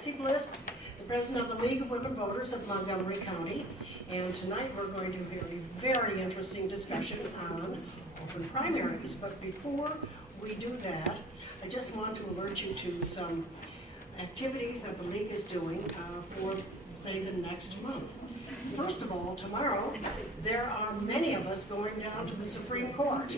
T Willis, the president of the League of Women Voters of Montgomery County, and tonight we're going to hear a very interesting discussion on open primaries. But before we do that, I just want to alert you to some activities that the League is doing for, say, the next month. First of all, tomorrow, there are many of us going down to the Supreme Court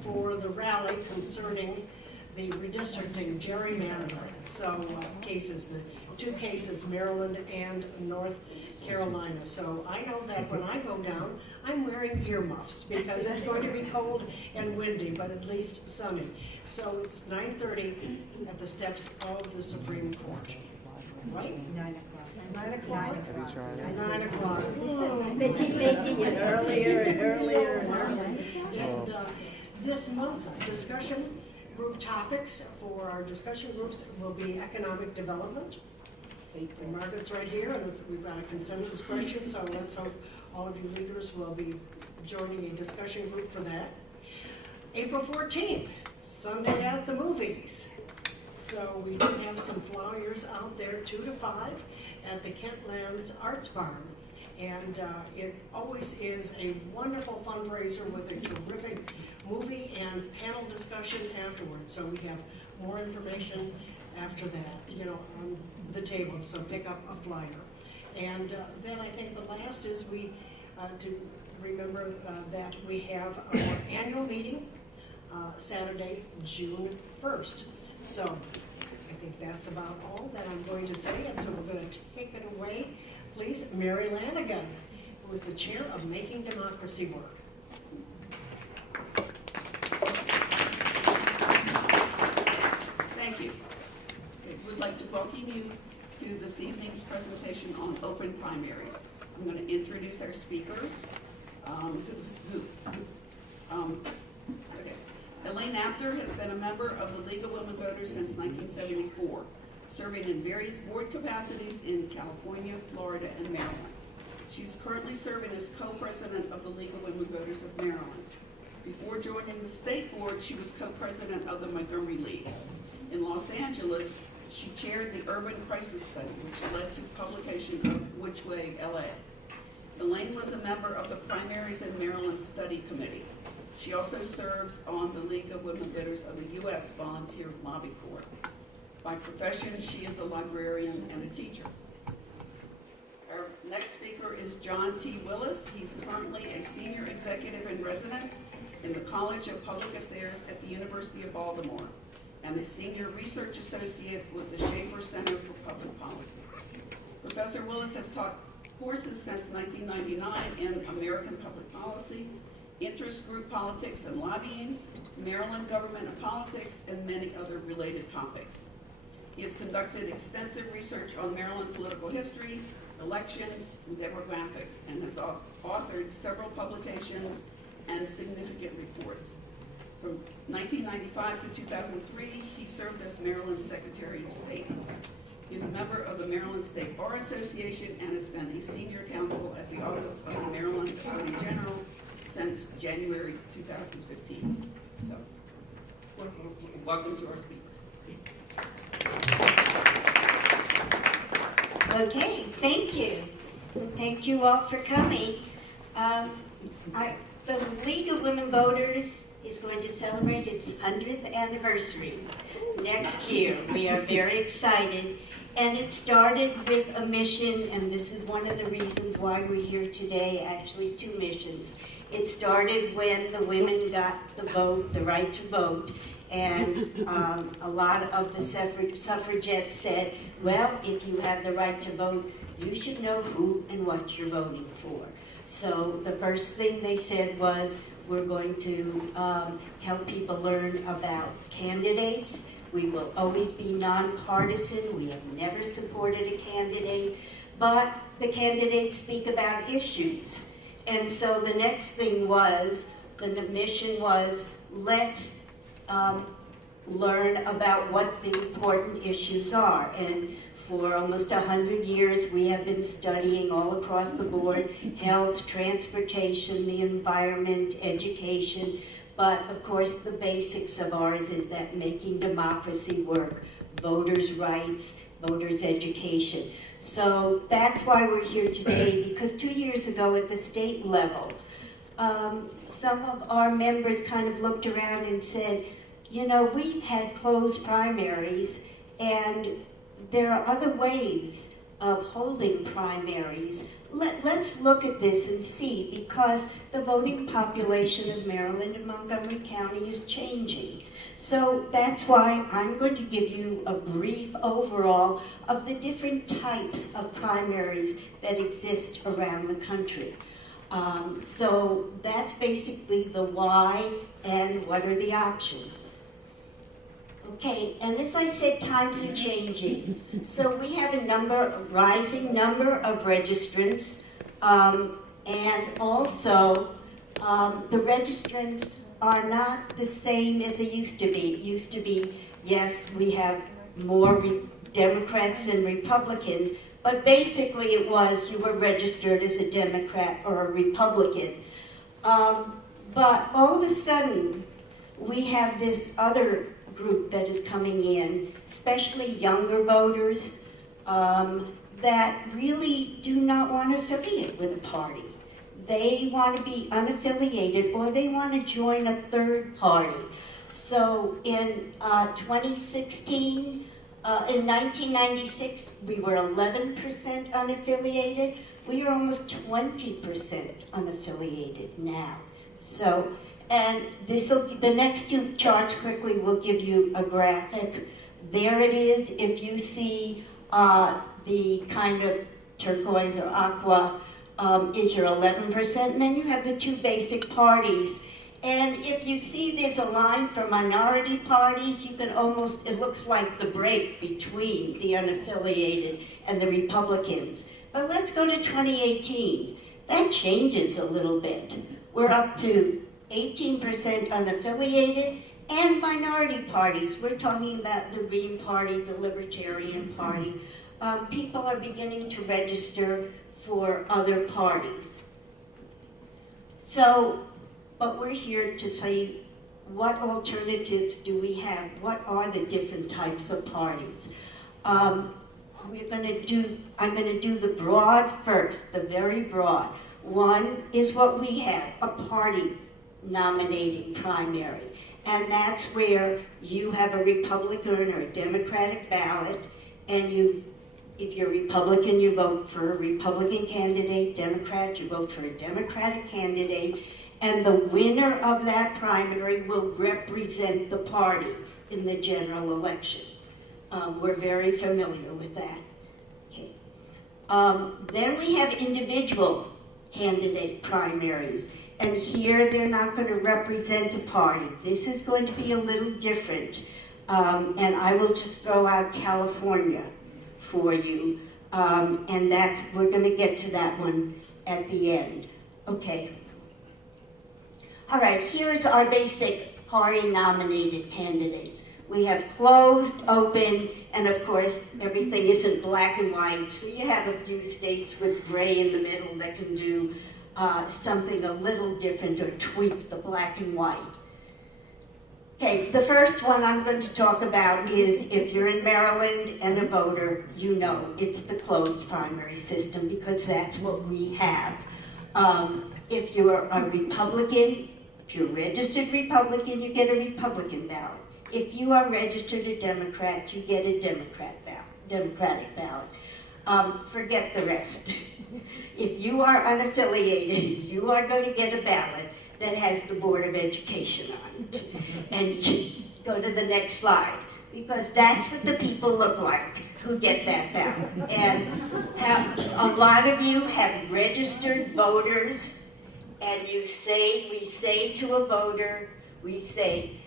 for the rally concerning the redistricting gerrymandering. So cases, the two cases, Maryland and North Carolina. So I know that when I go down, I'm wearing earmuffs because it's going to be cold and windy, but at least sunny. So it's 9:30 at the steps of the Supreme Court, right? 9 o'clock. 9 o'clock? 9 o'clock. They keep making it earlier and earlier and earlier. And this month's discussion group topics for our discussion groups will be economic development. And Margaret's right here, and we've got a consensus question, so let's hope all of you leaders will be joining a discussion group for that. April 14th, Sunday at the movies. So we do have some flyers out there, 2 to 5, at the Kentlands Arts Barn. And it always is a wonderful fundraiser with a terrific movie and panel discussion afterwards. So we have more information after that, on the table, so pick up a flyer. And then I think the last is to remember that we have our annual meeting Saturday, June 1st. So I think that's about all that I'm going to say, and so we're going to take it away. Please, Mary Lanigan, who is the chair of Making Democracy Work. Thank you. We'd like to welcome you to this evening's presentation on open primaries. I'm going to introduce our speakers. Elaine Apter has been a member of the League of Women Voters since 1974, serving in various board capacities in California, Florida, and Maryland. She's currently serving as co-president of the League of Women Voters of Maryland. Before joining the state board, she was co-president of the Montgomery League. In Los Angeles, she chaired the Urban Crisis Study, which led to publication of Which Way, LA. Elaine was a member of the Primaries in Maryland Study Committee. She also serves on the League of Women Voters of the U.S. Volunteer Lobby Corps. By profession, she is a librarian and a teacher. Our next speaker is John T. Willis. He's currently a senior executive in residence in the College of Public Affairs at the University of Baltimore and a senior research associate with the Schaefer Center for Public Policy. Professor Willis has taught courses since 1999 in American Public Policy, interest group politics and lobbying, Maryland government and politics, and many other related topics. He has conducted extensive research on Maryland political history, elections, and demographics, and has authored several publications and significant reports. From 1995 to 2003, he served as Maryland Secretary of State. He is a member of the Maryland State Bar Association and has been a senior counsel at the Office of the Maryland Attorney General since January 2015. So, welcome to our speakers. Okay, thank you. Thank you all for coming. The League of Women Voters is going to celebrate its 100th anniversary next year. We are very excited. And it started with a mission, and this is one of the reasons why we're here today, actually 2 missions. It started when the women got the vote, the right to vote, and a lot of the suffragettes said, well, if you have the right to vote, you should know who and what you're voting for. So the first thing they said was, we're going to help people learn about candidates. We will always be nonpartisan. We have never supported a candidate, but the candidates speak about issues. And so the next thing was, the mission was, let's learn about what the important issues are. And for almost 100 years, we have been studying all across the board, health, transportation, the environment, education. But of course, the basics of ours is that making democracy work, voters' rights, voters' education. So that's why we're here today, because 2 years ago at the state level, some of our members kind of looked around and said, you know, we've had closed primaries, and there are other ways of holding primaries. Let's look at this and see, because the voting population of Maryland and Montgomery County is changing. So that's why I'm going to give you a brief overall of the different types of primaries that exist around the country. So that's basically the why and what are the options. Okay, and as I said, times are changing. So we have a rising number of registrants, and also the registrants are not the same as they used to be. It used to be, yes, we have more Democrats and Republicans, but basically it was you were registered as a Democrat or a Republican. But all of a sudden, we have this other group that is coming in, especially younger voters, that really do not want to affiliate with a party. They want to be unaffiliated, or they want to join a third party. So in 2016, in 1996, we were 11% unaffiliated. We are almost 20% unaffiliated now. So, and the next two charts quickly will give you a graphic. There it is. If you see the kind of turquoise or aqua is your 11%, and then you have the two basic parties. And if you see there's a line for minority parties, you can almost, it looks like the break between the unaffiliated and the Republicans. But let's go to 2018. That changes a little bit. We're up to 18% unaffiliated and minority parties. We're talking about the Green Party, the Libertarian Party. People are beginning to register for other parties. So, but we're here to say, what alternatives do we have? What are the different types of parties? I'm going to do the broad first, the very broad. One is what we have, a party nominating primary. And that's where you have a Republican or a Democratic ballot, and if you're Republican, you vote for a Republican candidate. Democrat, you vote for a Democratic candidate. And the winner of that primary will represent the party in the general election. We're very familiar with that. Okay. Then we have individual candidate primaries. And here they're not going to represent a party. This is going to be a little different. And I will just throw out California for you. And we're going to get to that one at the end. Okay. All right, here's our basic party-nominated candidates. We have closed, open, and of course, everything isn't black and white. So you have a few states with gray in the middle that can do something a little different or tweak the black and white. Okay, the first one I'm going to talk about is if you're in Maryland and a voter, you know it's the closed primary system because that's what we have. If you're a Republican, if you're a registered Republican, you get a Republican ballot. If you are registered a Democrat, you get a Democratic ballot. Forget the rest. If you are unaffiliated, you are going to get a ballot that has the Board of Education on it. And go to the next slide, because that's what the people look like who get that ballot. And a lot of you have registered voters, and we say to a voter, we say,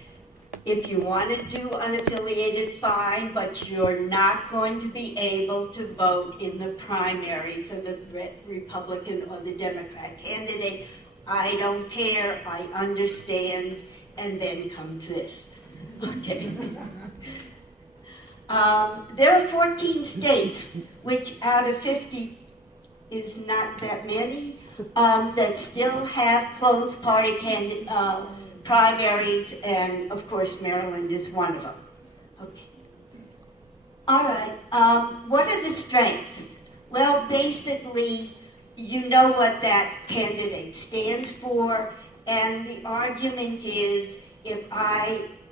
if you want to do unaffiliated, fine, but you're not going to be able to vote in the primary for the Republican or the Democrat candidate. I don't care, I understand, and then comes this. Okay. There are 14 states, which out of 50 is not that many, that still have closed party primaries, and of course Maryland is one of them. Okay. All right, what are the strengths? Well, basically, you know what that candidate stands for, and the argument is if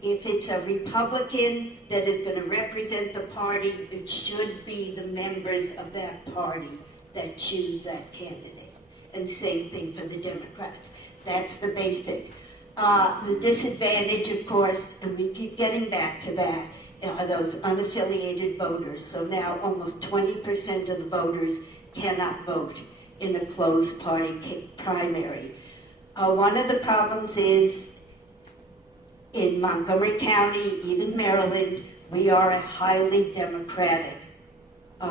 it's a Republican that is going to represent the party, it should be the members of that party that choose that candidate. And same thing for the Democrats. That's the basic. The disadvantage, of course, and we keep getting back to that, are those unaffiliated voters. So now almost 20% of the voters cannot vote in a closed party primary. One of the problems is in Montgomery County, even Maryland, we are a highly Democratic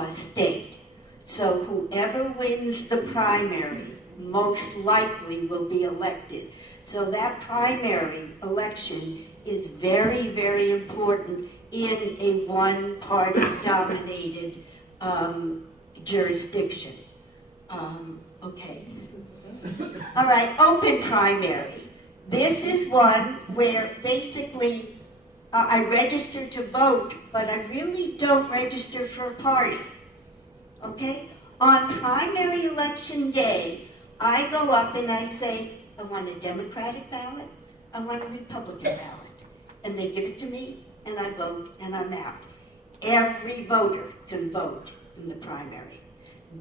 state. So whoever wins the primary most likely will be elected. So that primary election is very, very important in a one-party dominated jurisdiction. Okay. All right, open primary. This is one where basically I register to vote, but I really don't register for a party. Okay? On primary election day, I go up and I say, I want a Democratic ballot, I want a Republican ballot. And they give it to me, and I vote, and I'm out. Every voter can vote in the primary.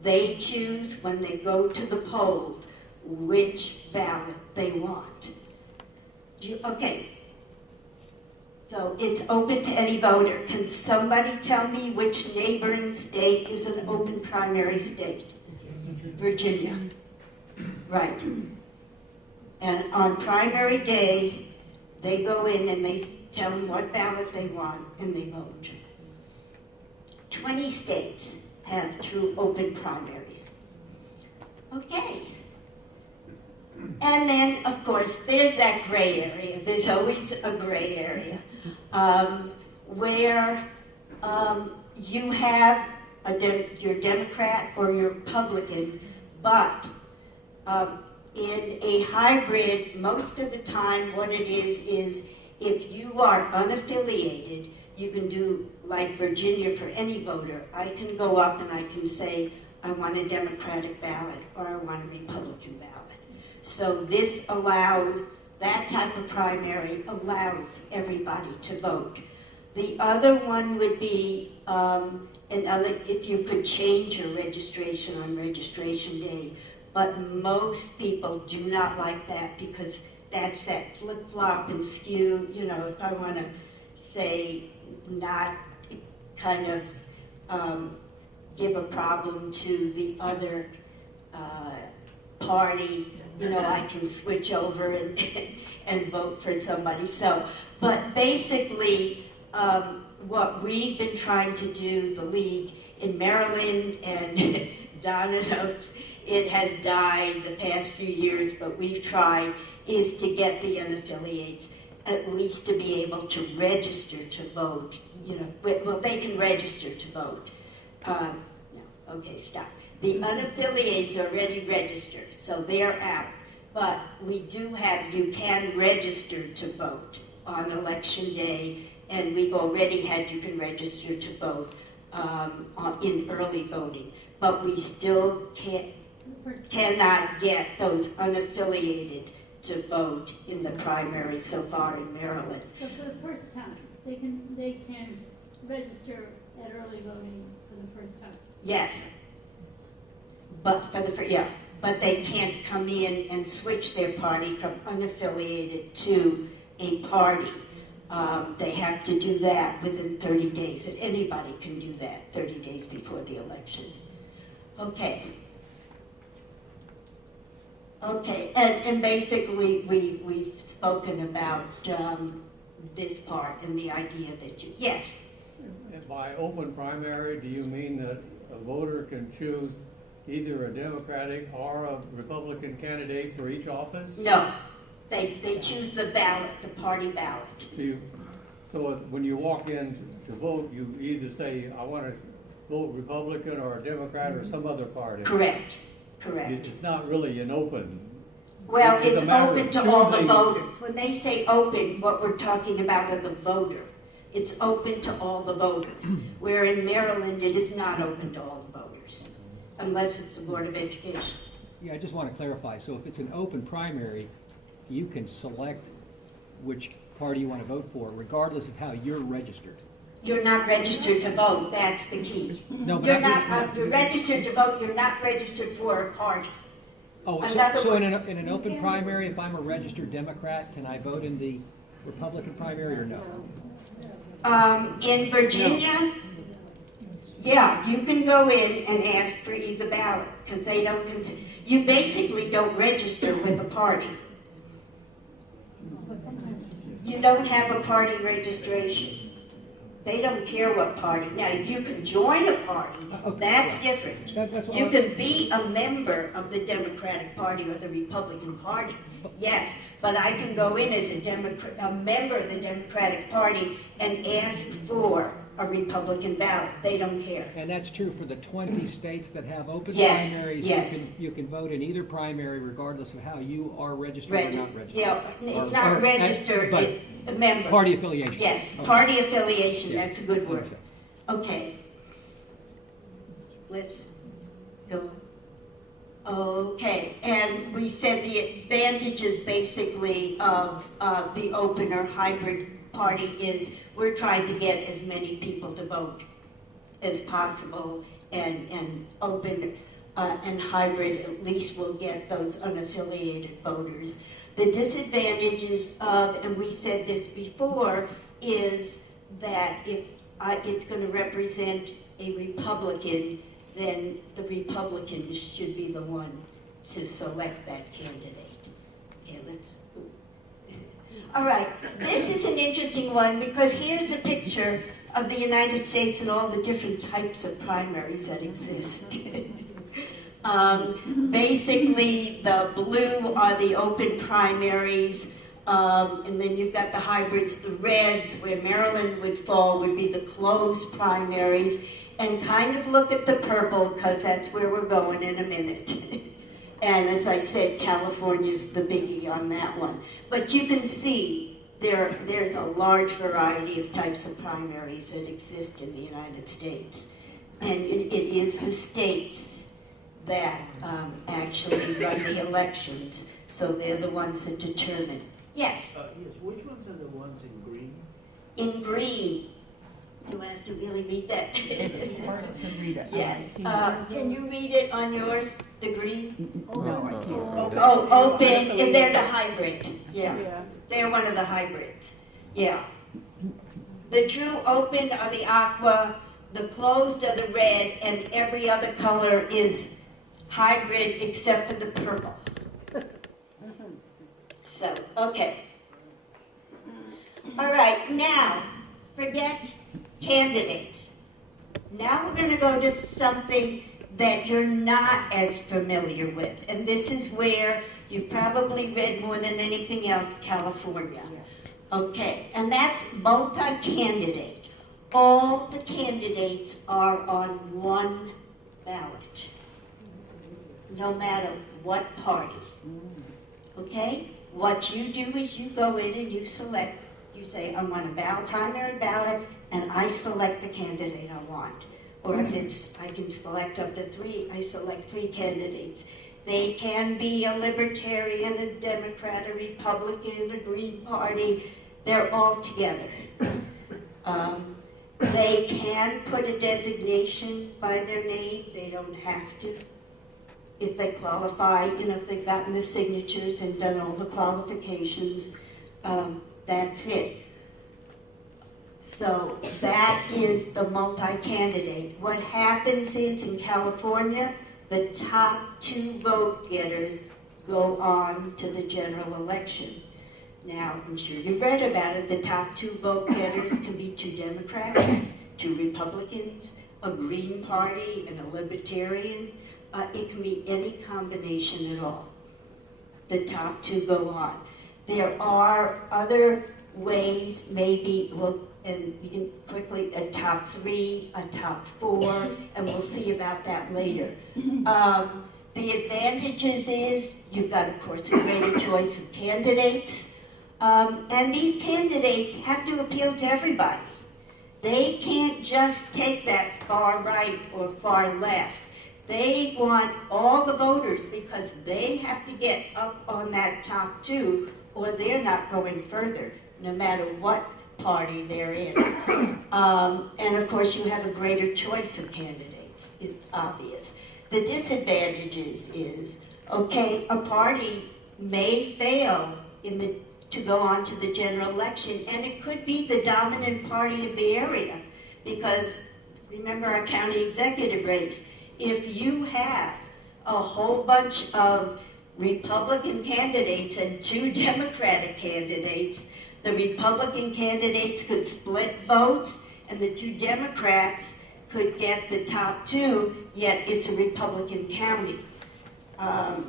They choose when they go to the polls which ballot they want. Okay. So it's open to any voter. Can somebody tell me which neighboring state is an open primary state? Virginia. Right. And on primary day, they go in and they tell them what ballot they want, and they vote. 20 states have true open primaries. Okay. And then, of course, there's that gray area. There's always a gray area where you have your Democrat or your Republican, but in a hybrid, most of the time what it is if you are unaffiliated, you can do like Virginia for any voter. I can go up and I can say, I want a Democratic ballot or I want a Republican ballot. So this allows, that type of primary allows everybody to vote. The other one would be if you could change your registration on registration day, but most people do not like that because that's that flip-flop and skew, you know, if I want to say not kind of give a problem to the other party, you know, I can switch over and vote for somebody. So, but basically, what we've been trying to do, the League in Maryland, and Donna knows it has died the past few years, but we've tried, is to get the unaffiliates at least to be able to register to vote. You know, well, they can register to vote. No, okay, stop. The unaffiliates are already registered, so they're out. But we do have, you can register to vote on election day, and we've already had you can register to vote in early voting. But we still cannot get those unaffiliated to vote in the primary so far in Maryland. So for the first time, they can register at early voting for the first time? Yes. But but they can't come in and switch their party from unaffiliated to a party. They have to do that within 30 days, and anybody can do that 30 days before the election. Okay. Okay, and basically we've spoken about this part and the idea that you, yes? And by open primary, do you mean that a voter can choose either a Democratic or a Republican candidate for each office? No, they choose the ballot, the party ballot. So when you walk in to vote, you either say, I want to vote Republican or a Democrat or some other party. Correct. It's not really an open. Well, it's open to all the voters. When they say open, what we're talking about with the voter. It's open to all the voters, where in Maryland, it is not open to all the voters, unless it's the Board of Education. Yeah, I just want to clarify. So if it's an open primary, you can select which party you want to vote for, regardless of how you're registered. You're not registered to vote, that's the key. No, but You're not, you're registered to vote, you're not registered for a party. Oh, in other so in words- an open primary, if I'm a registered Democrat, can I vote in the Republican primary or no? In Virginia, yeah, you can go in and ask for either ballot, because they don't, you basically don't register with a party. You don't have a party registration. They don't care what party. Now, you can join a party, that's different. That's what You I- can be a member of the Democratic Party or the Republican Party, yes, but I can go in as a member of the Democratic Party and ask for a Republican ballot. They don't care. And that's true for the 20 states that have open Yes, primaries. yes. You can vote in either primary regardless of how you are registered or not registered. Yeah, it's Or- not or- registered, but it's a member. Party affiliation. Yes, Okay. party affiliation, Yeah. that's a good word. Okay. Okay. Let's go. Okay, and we said the advantages basically of the open or hybrid party is we're trying to get as many people to vote as possible, and open and hybrid at least will get those unaffiliated voters. The disadvantages of, and we said this before, is that if it's going to represent a Republican, then the Republicans should be the one to select that candidate. Okay, let's. All right, this is an interesting one because here's a picture of the United States and all the different types of primaries that exist. Basically, the blue are the open primaries, and then you've got the hybrids, the reds, where Maryland would fall, would be the closed primaries, and kind of look at the purple, because that's where we're going in a minute. And as I said, California's the biggie on that one. But you can see there's a large variety of types of primaries that exist in the United States. And it is the states that actually run the elections, so they're the ones that determine. Yes, Yes, which ones are the ones in green? in green. Do I have to really read that? Read it. Yes. Can you read it on yours, the green? No, I can't. Oh, open, and they're the hybrid, yeah. They're one of the hybrids, yeah. The true open are the aqua, the closed are the red, and every other color is hybrid except for the purple. So, okay. All right, now, forget candidates. Now we're going to go to something that you're not as familiar with, and this is where you've probably read more than anything else, California. Okay, and that's multi-candidate. All the candidates are on one ballot, no matter what party. Okay? What you do is you go in and you select, you say, I want a primary ballot, and I select the candidate I want. Or if I can select up to 3, I select 3 candidates. They can be a Libertarian, a Democrat, a Republican, a Green Party. They're all together. They can put a designation by their name. They don't have to. If they qualify, if they've gotten the signatures and done all the qualifications, that's it. So that is the multi-candidate. What happens is in California, the top 2 vote getters go on to the general election. Now, I'm sure you've read about it. The top 2 vote getters can be 2 Democrats, 2 Republicans, a Green Party, and a Libertarian. It can be any combination at all. The top 2 go on. There are other ways, maybe, and we can quickly, a top 3, a top 4, and we'll see about that later. The advantages is you've got, of course, a greater choice of candidates, and these candidates have to appeal to everybody. they can't just take that far right or far left. They want all the voters because they have to get up on that top two or they're not going further, no matter what party they're in. And of course, you have a greater choice of candidates. It's obvious. The disadvantages is, okay, a party may fail to go on to the general election, and it could be the dominant party of the area, because remember our county executive race. If you have a whole bunch of Republican candidates and 2 Democratic candidates, the Republican candidates could split votes, and the 2 Democrats could get the top 2, yet it's a Republican county.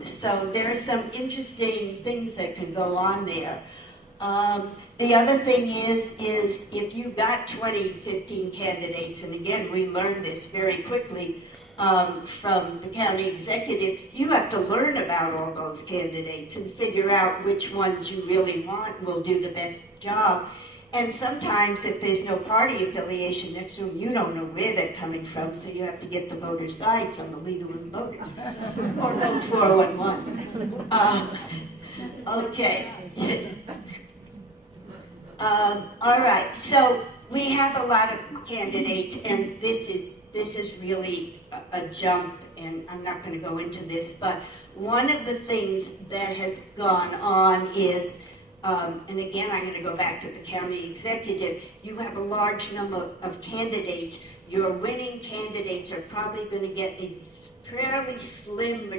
So there are some interesting things that can go on there. The other thing is if you've got 20, 15 candidates, and again, we learned this very quickly from the county executive, you have to learn about all those candidates and figure out which ones you really want and will do the best job. And sometimes if there's no party affiliation next to them, you don't know where they're coming from, so you have to get the voter's guide from the League of Women Voters or Vote 411. Okay. All right, so we have a lot of candidates, and this is really a jump, and I'm not going to go into this, but one of the things that has gone on is, and again, I'm going to go back to the county executive, you have a large number of candidates. Your winning candidates are probably going to get a fairly slim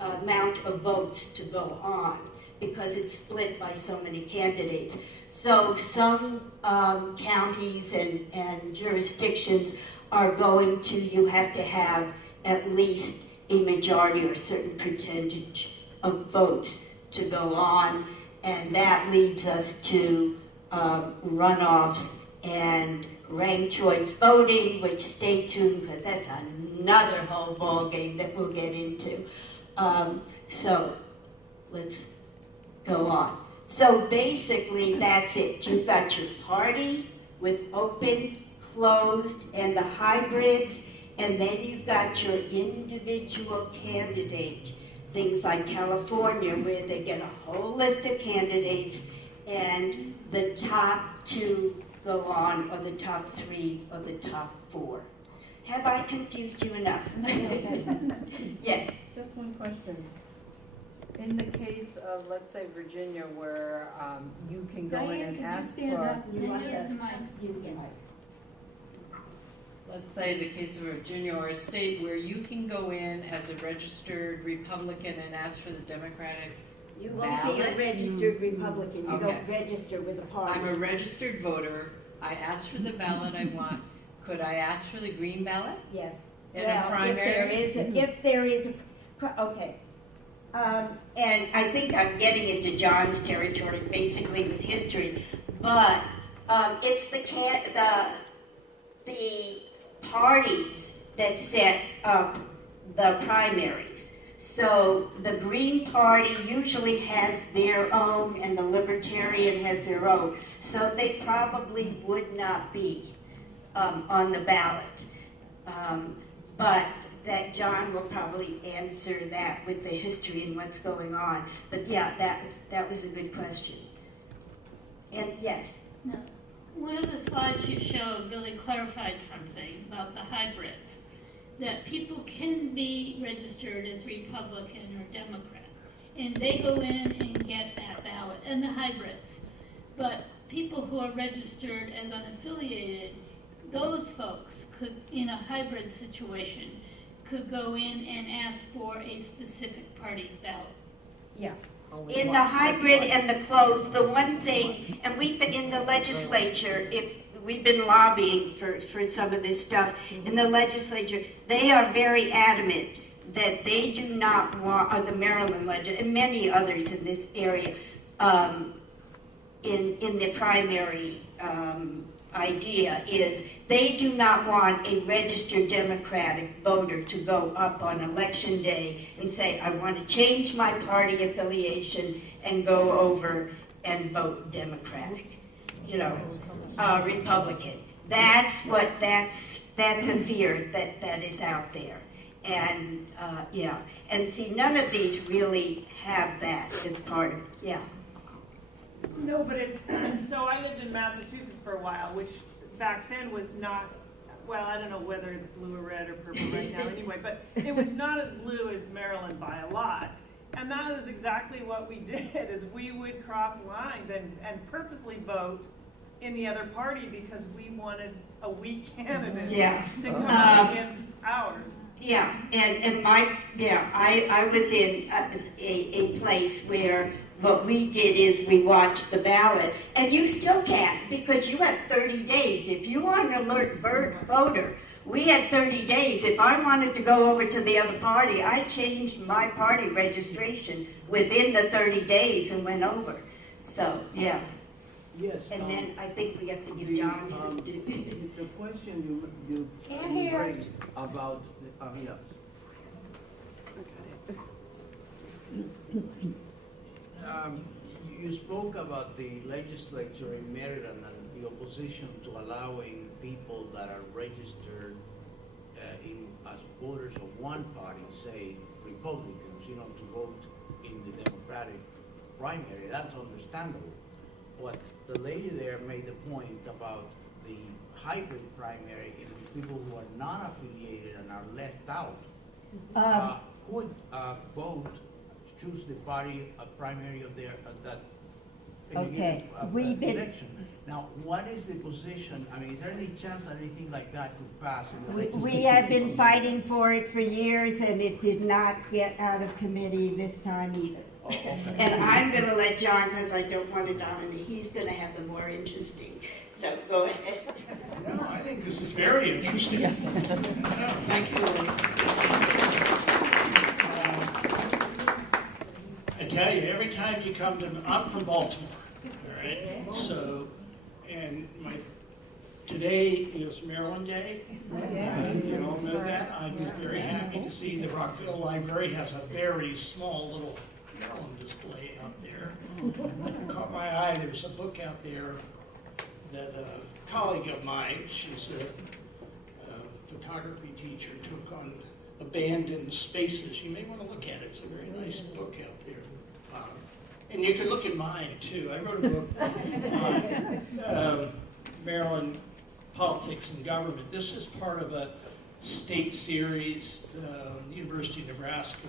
amount of votes to go on, because it's split by so many candidates. So some counties and jurisdictions are going to, you have to have at least a majority or a certain percentage of votes to go on, and that leads us to runoffs and ranked choice voting, which stay tuned, because that's another whole ball game that we'll get into. So let's go on. So basically, that's it. You've got your party with open, closed, and the hybrids, and then you've got your individual candidate. Things like California, where they get a whole list of candidates, and the top 2 go on, or the top 3, or the top 4. Have I confused you enough? Yes. Just one question. In the case of, let's say, Virginia, where you can go in and ask for... Then use the mic. Use the mic. Let's say the case of Virginia or a state where you can go in as a registered Republican and ask for the Democratic You won't be a registered Republican. You Okay. don't register with a party. I'm a registered voter. I ask for the ballot I want. Could I ask for the green ballot Yes. in a primary? If there is a, okay. And I think I'm getting into John's territory, basically with history, but it's the parties that set up the primaries. So the Green Party usually has their own, and the Libertarian has their own. So they probably would not be on the ballot. But that John will probably answer that with the history and what's going on. But yeah, that was a good question. And yes. Now, one of the slides you showed really clarified something about the hybrids, that people can be registered as Republican or Democrat, and they go in and get that ballot, and the hybrids. But people who are registered as unaffiliated, those folks could, in a hybrid situation, could go in and ask for a specific party ballot. Yeah. In the hybrid and the closed, the one thing, and we've been in the legislature, we've been lobbying for some of this stuff, in the legislature, they are very adamant that they do not want, or the Maryland legislature, and many others in this area, in the primary idea is they do not want a registered Democratic voter to go up on election day and say, I want to change my party affiliation and go over and vote Democratic, Republican. That's a fear that is out there. And, yeah, and see, none of these really have that as part of, yeah. No, but it's, so I lived in Massachusetts for a while, which back then was not, well, I don't know whether it's blue or red or purple right now anyway, but it was not as blue as Maryland by a lot. And that is exactly what we did, is we would cross lines and purposely vote in the other party because we wanted a weak candidate to come up against ours. Yeah, and I was in a place where what we did is we watched the ballot, and you still can, because you have 30 days. If you are an alert voter, we had 30 days. If I wanted to go over to the other party, I changed my party registration within the 30 days and went over. So, yeah. Yes. And then I think we have to give John his due. The question you Can't hear. raised about, yes. You spoke about the legislature in Maryland and the opposition to allowing people that are registered as voters of one party, say Republicans, to vote in the Democratic primary. That's understandable. But the lady there made the point about the hybrid primary in which people who are not affiliated and are left out could vote, choose the party primary of their that election. Now, what is the position? I mean, is there any chance that anything like that could pass in the legislature? We have been fighting for it for years, and it did not get out of committee this time either. Oh, okay. And I'm going to let John, because I don't want to dominate. He's going to have the more interesting. So go ahead. No, I think this is very interesting. Thank you, Elaine. I tell you, every time you come to, I'm from Baltimore, all right? So, and today is Maryland Day. You all know that. I was very happy to see the Rockville Library has a very small little Maryland display out there. It caught my eye. There's a book out there that a colleague of mine, she's a photography teacher, took on abandoned spaces. You may want to look at it. It's a very nice book out there. And you can look at mine, too. I wrote a book on Maryland politics and government. This is part of a state series. The University of Nebraska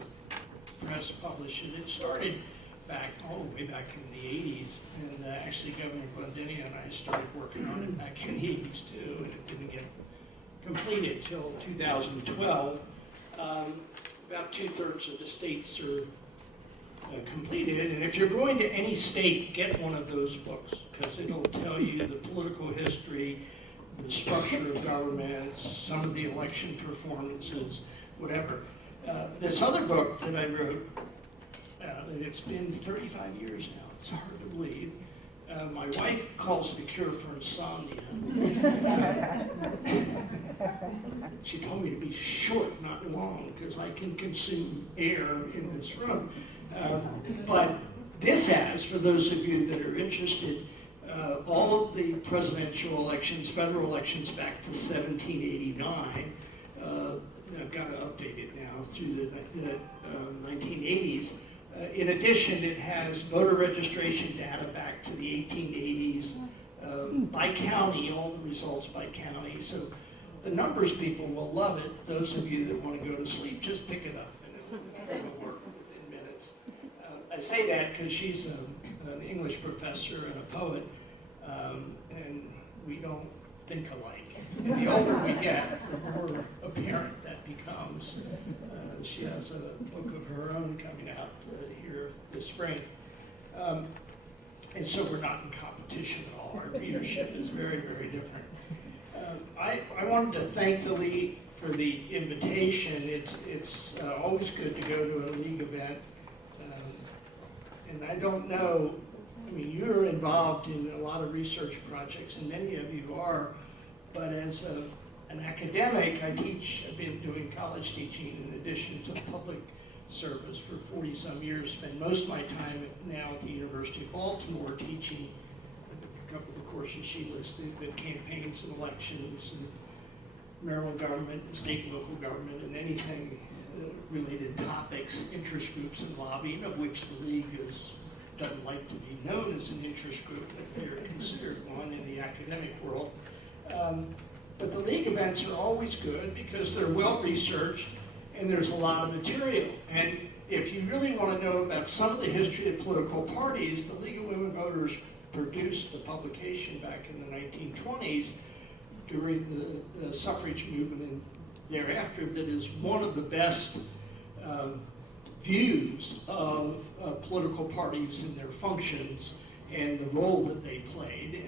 Press published it. It started way back in the 80s. And actually, Governor Glendinning and I started working on it back in the 80s, too. And it didn't get completed till 2012. About 2/3 of the states are completed. And if you're going to any state, get one of those books, because it'll tell you the political history, the structure of government, some of the election performances, whatever. This other book that I wrote, it's been 35 years now. It's hard to believe. My wife calls it a cure for insomnia. She told me to be short, not long, because I can consume air in this room. But this has, for those of you that are interested, all of the presidential elections, federal elections back to 1789. I've got to update it now through the 1980s. In addition, it has voter registration data back to the 1880s, by county, all the results by county. So the numbers people will love it. Those of you that want to go to sleep, just pick it up and it'll work within minutes. I say that because she's an English professor and a poet, and we don't think alike. And the older we get, the more apparent that becomes. She has a book of her own coming out here this spring. And so we're not in competition at all. Our readership is very, very different. I wanted to thank the League for the invitation. It's always good to go to a League event. And I don't know, I mean, you're involved in a lot of research projects, and many of you are, but as an academic, I've been doing college teaching in addition to public service for 40-some years, spend most of my time now at the University of Baltimore teaching couple of the courses she listed, the campaigns and elections and Maryland government and state and local government and anything related topics, interest groups and lobbying, of which the League doesn't like to be known as an interest group, but they're considered one in the academic world. But the League events are always good because they're well researched and there's a lot of material. And if you really want to know about some of the history of political parties, the League of Women Voters produced a publication back in the 1920s during the suffrage movement and thereafter that is one of the best views of political parties and their functions and the role that they played.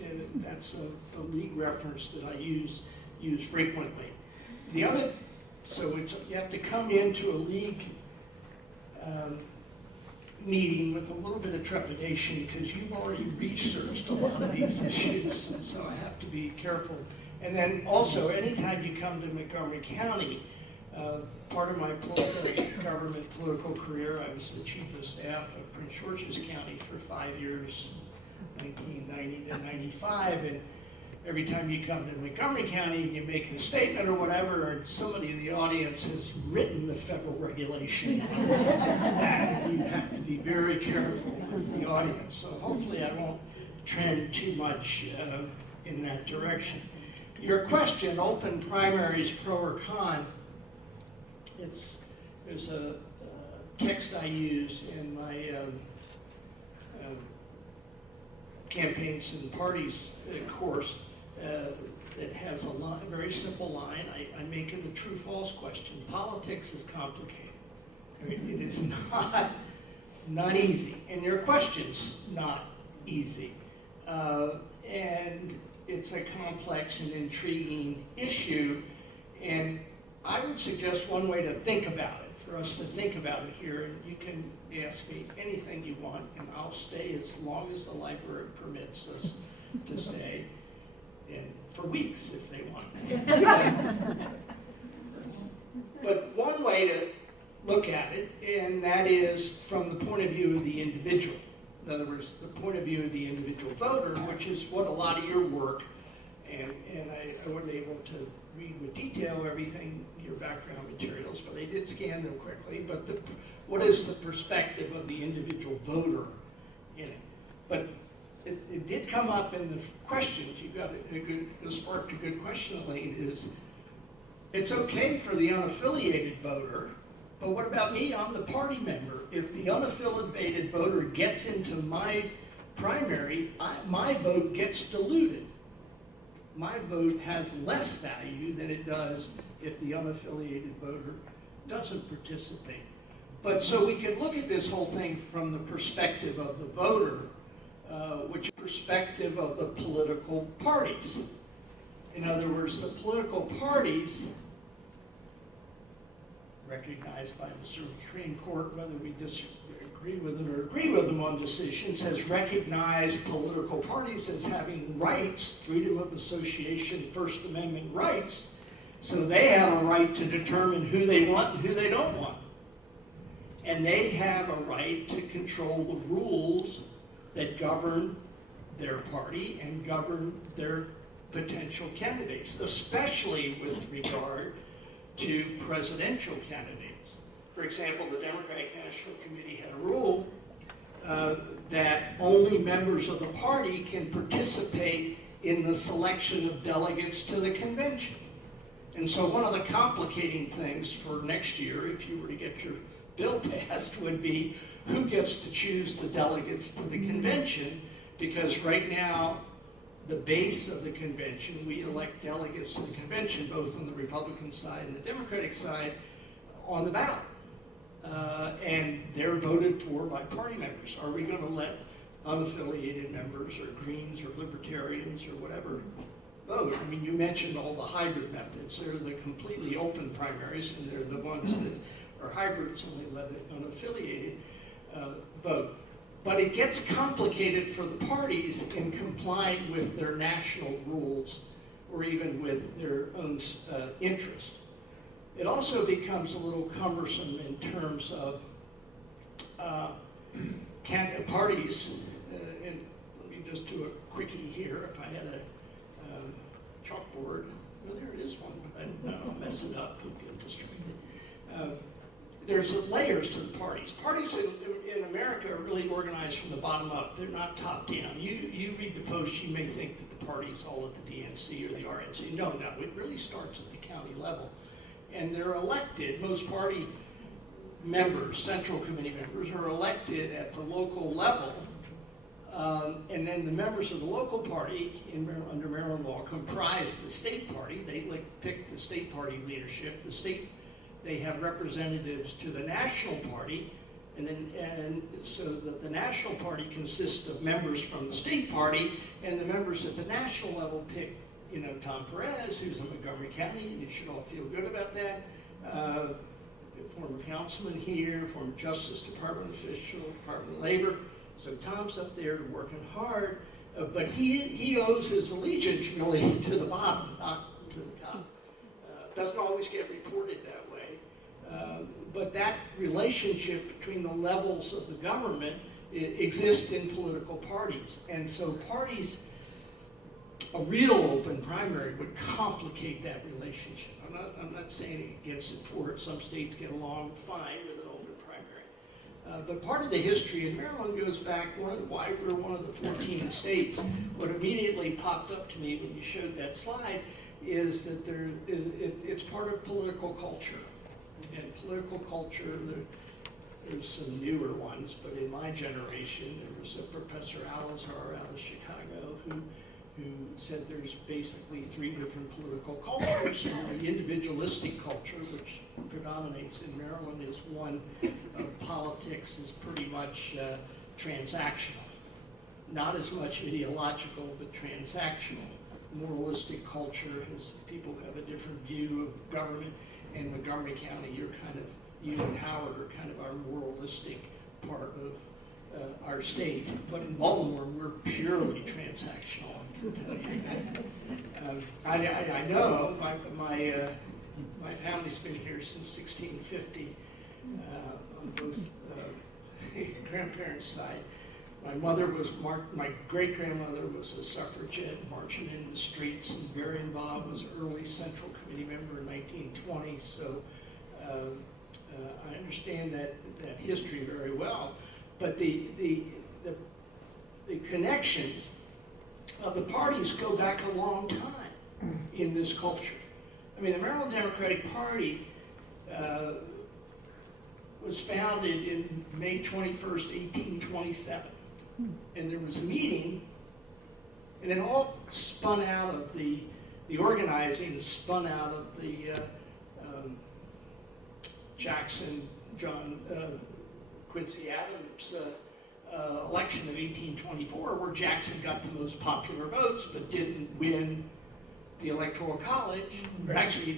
And that's a League reference that I use frequently. The other, so you have to come into a League meeting with a little bit of trepidation because you've already researched a lot of these issues, and so I have to be careful. And then also, anytime you come to Montgomery County, part of my government political career, I was the chief of staff of Prince George's County for 5 years, 1990 to 95, and every time you come to Montgomery County and you make a statement or whatever, and somebody in the audience has written the federal regulation on that, you have to be very careful with the audience. So hopefully I won't trend too much in that direction. Your question, open primaries, pro or con, there's a text I use in my campaigns and parties course that has a very simple line. I make it a true-false question. Politics is complicated. I mean, it is not easy, and your question's not easy. And it's a complex and intriguing issue, and I would suggest one way to think about it, for us to think about it here, and you can ask me anything you want, and I'll stay as long as the library permits us to stay, and for weeks if they want. But one way to look at it, and that is from the point of view of the individual. In other words, the point of view of the individual voter, which is what a lot of your work, and I wasn't able to read with detail everything, your background materials, but I did scan them quickly. But what is the perspective of the individual voter in it? But it did come up in the questions. You got it sparked a good question, Elaine, is it's okay for the unaffiliated voter, but what about me? I'm the party member. If the unaffiliated voter gets into my primary, my vote gets diluted. My vote has less value than it does if the unaffiliated voter doesn't participate. But so we can look at this whole thing from the perspective of the voter, which is the perspective of the political parties. In other words, the political parties, recognized by the Supreme Court, whether we disagree with them or agree with them on decisions, has recognized political parties as having rights, freedom of association, First Amendment rights, so they have a right to determine who they want and who they don't want. And they have a right to control the rules that govern their party and govern their potential candidates, especially with regard to presidential candidates. For example, the Democratic National Committee had a rule that only members of the party can participate in the selection of delegates to the convention. And so one of the complicating things for next year, if you were to get your bill passed, would be who gets to choose the delegates to the convention, because right now, the base of the convention, we elect delegates to the convention, both on the Republican side and the Democratic side, on the ballot. And they're voted for by party members. Are we going to let unaffiliated members or Greens or Libertarians or whatever vote? I mean, you mentioned all the hybrid methods. They're the completely open primaries, and they're the ones that are hybrids, only let the unaffiliated vote. But it gets complicated for the parties in complying with their national rules or even with their own interest. It also becomes a little cumbersome in terms of parties, and let me just do a quickie here. If I had a chalkboard, well, there it is one, but I'll mess it up, people get distracted. There's layers to the parties. Parties in America are really organized from the bottom up. They're not top down. You read the post, you may think that the party's all at the DNC or the RNC. No, it really starts at the county level. And they're elected, most party members, central committee members, are elected at the local level. And then the members of the local party under Maryland law comprise the state party. They pick the state party leadership. They have representatives to the national party, and so that the national party consists of members from the state party, and the members at the national level pick, Tom Perez, who's in Montgomery County, and you should all feel good about that. Former councilman here, former Justice Department official, Department of Labor. So Tom's up there working hard, but he owes his allegiance really to the bottom, not to the top. Doesn't always get reported that way. But that relationship between the levels of the government exists in political parties. And so parties, a real open primary would complicate that relationship. I'm not saying against it for it. Some states get along fine with an open primary. But part of the history in Maryland goes back, why we're one of the 14 states. What immediately popped up to me when you showed that slide is that it's part of political culture. And political culture, there's some newer ones, but in my generation, there was a Professor Alazar out of Chicago who said there's basically 3 different political cultures. The individualistic culture, which predominates in Maryland, is one of politics is pretty much transactional. Not as much ideological, but transactional. Moralistic culture is people have a different view of government. In Montgomery County, you and Howard are kind of our moralistic part of our state. But in Baltimore, we're purely transactional, I can tell you. I know my family's been here since 1650 on both grandparents' side. My great-grandmother was a suffragette marching in the streets, and Marion Bob was an early Central Committee member in 1920, so I understand that history very well. But the connections of the parties go back a long time in this culture. I mean, the Maryland Democratic Party was founded in May 21st, 1827. And there was a meeting, and it all spun out of the organizing, spun out of the Jackson, John Quincy Adams election of 1824, where Jackson got the most popular votes, but didn't win the Electoral College, or actually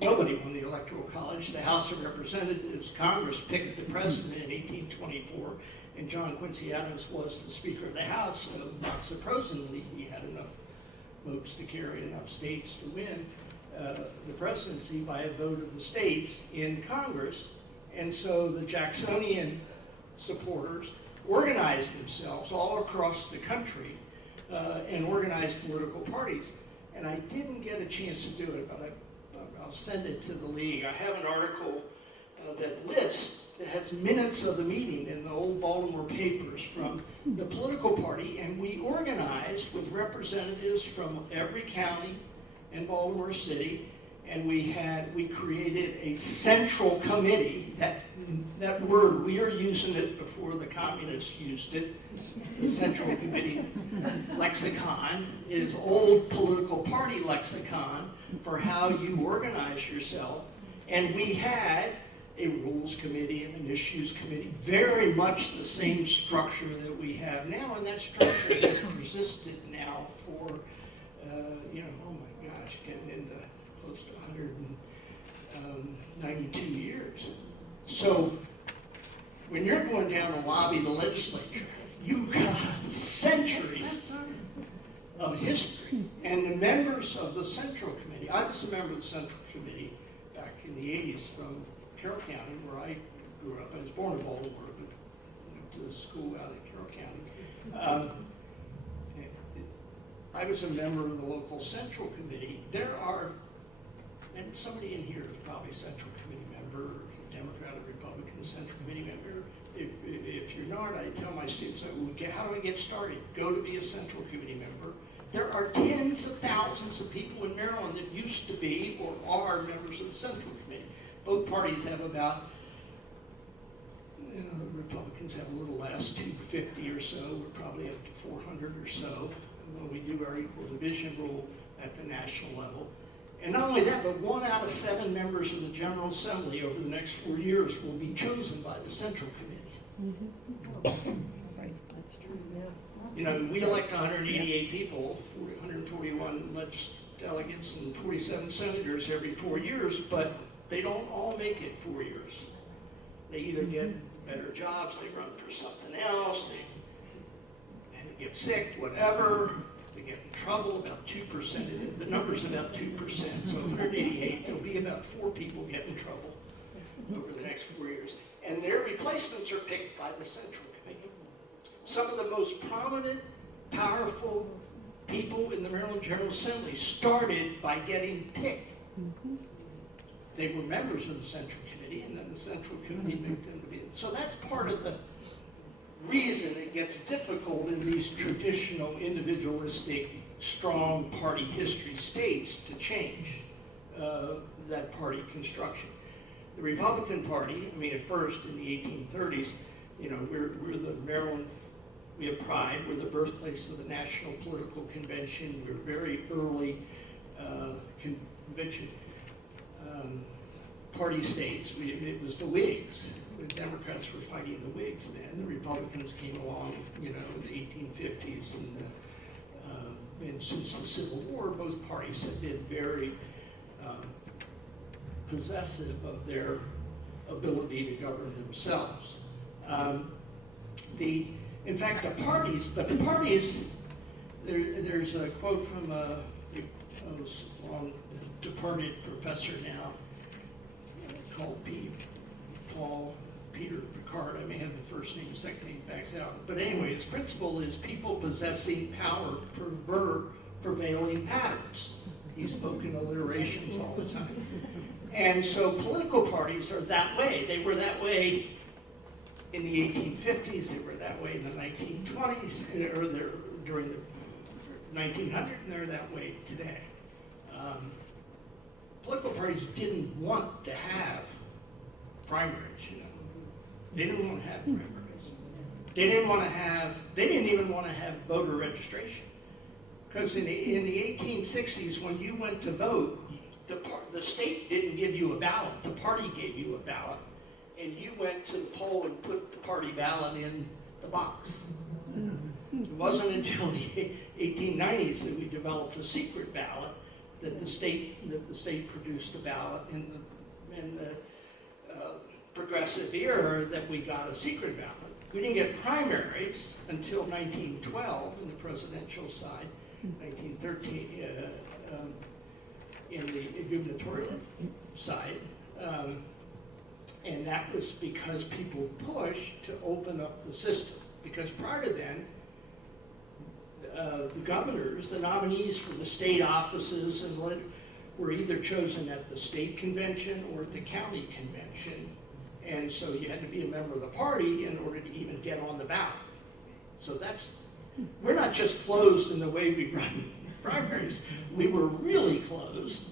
nobody won the Electoral College. The House of Representatives, Congress picked the president in 1824, and John Quincy Adams was the Speaker of the House, so not surprisingly, he had enough votes to carry enough states to win the presidency by a vote of the states in Congress. And so the Jacksonian supporters organized themselves all across the country and organized political parties. And I didn't get a chance to do it, but I'll send it to the league. I have an article that has minutes of the meeting in the old Baltimore papers from the political party, and we organized with representatives from every county in Baltimore City, and we created a central committee. That word, we are using it before the communists used it. The central committee lexicon is old political party lexicon for how you organize yourself. And we had a rules committee and an issues committee, very much the same structure that we have now, and that structure has persisted now for, oh my gosh, getting into close to 192 years. So when you're going down to lobby the legislature, you've got centuries of history. And the members of the Central Committee, I was a member of the Central Committee back in the 80s from Carroll County, where I grew up. I was born in Baltimore, but went to the school out in Carroll County. I was a member of the local central committee. There are, and somebody in here is probably a central committee member, Democrat or Republican central committee member. If you're not, I tell my students, how do I get started? Go to be a central committee member. There are tens of thousands of people in Maryland that used to be or are members of the central committee. Both parties have about, Republicans have a little less, 250 or so. We're probably up to 400 or so when we do our equal division rule at the national level. And not only that, but 1 out of 7 members of the General Assembly over the next 4 years will be chosen by the Central Committee. Right, that's true, yeah. You know, we elect 188 people, 141 delegates and 47 senators every 4 years, but they don't all make it 4 years. They either get better jobs, they run for something else, they get sick, whatever. They get in trouble, about 2%. The number's about 2%. So 188, there'll be about 4 people get in trouble over the next 4 years. And their replacements are picked by the Central Committee. Some of the most prominent, powerful people in the Maryland General Assembly started by getting picked. They were members of the Central Committee, and then the Central Committee picked them to be. So that's part of the reason it gets difficult in these traditional, individualistic, strong party history states to change that party construction. The Republican Party, I mean, at first in the 1830s, you know, we're the Maryland, we have pride, we're the birthplace of the National Political Convention, we're very early convention party states. It was the Whigs. The Democrats were fighting the Whigs then. The Republicans came along, you know, in the 1850s, and since the Civil War, both parties have been very possessive of their ability to govern themselves. In fact, the parties, there's a quote from a long departed professor now called Peter Picard. I may have the first name, second name backs out. But anyway, its principle is people possessing power pervert prevailing patterns. He spoke in alliterations all the time. And so political parties are that way. They were that way in the 1850s, they were that way in the 1920s, or during the 1900s, and they're that way today. Political parties didn't want to have primaries, you know. They didn't want to have primaries. They didn't even want to have voter registration. Because in the 1860s, when you went to vote, the state didn't give you a ballot, the party gave you a ballot, and you went to the poll and put the party ballot in the box. It wasn't until the 1890s that we developed a secret ballot that the state produced a ballot in the progressive era that we got a secret ballot. We didn't get primaries until 1912 in the presidential side, 1913 in the gubernatorial side. And that was because people pushed to open up the system. Because prior to then, the governors, the nominees for the state offices, were either chosen at the state convention or at the county convention. And so you had to be a member of the party in order to even get on the ballot. So we're not just closed in the way we run primaries. We were really closed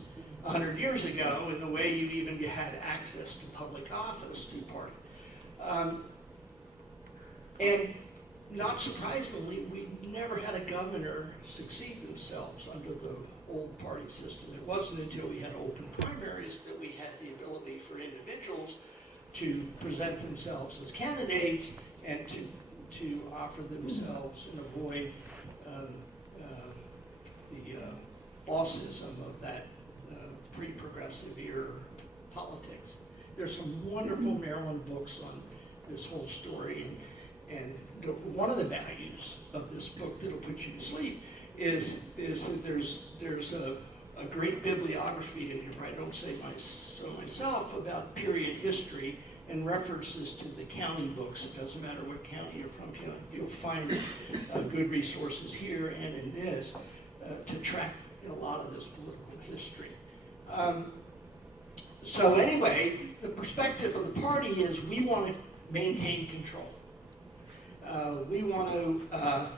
100 years ago in the way you even had access to public office through party. And not surprisingly, we never had a governor succeed themselves under the old party system. It wasn't until we had open primaries that we had the ability for individuals to present themselves as candidates and to offer themselves and avoid the bossism of that pre-progressive era politics. There's some wonderful Maryland books on this whole story, and one of the values of this book that'll put you to sleep is that there's a great bibliography in here. I don't say so myself about period history and references to the county books. It doesn't matter what county you're from. You'll find good resources here and in this. to track a lot of this political history. So anyway, the perspective of the party is we want to maintain control. We want to,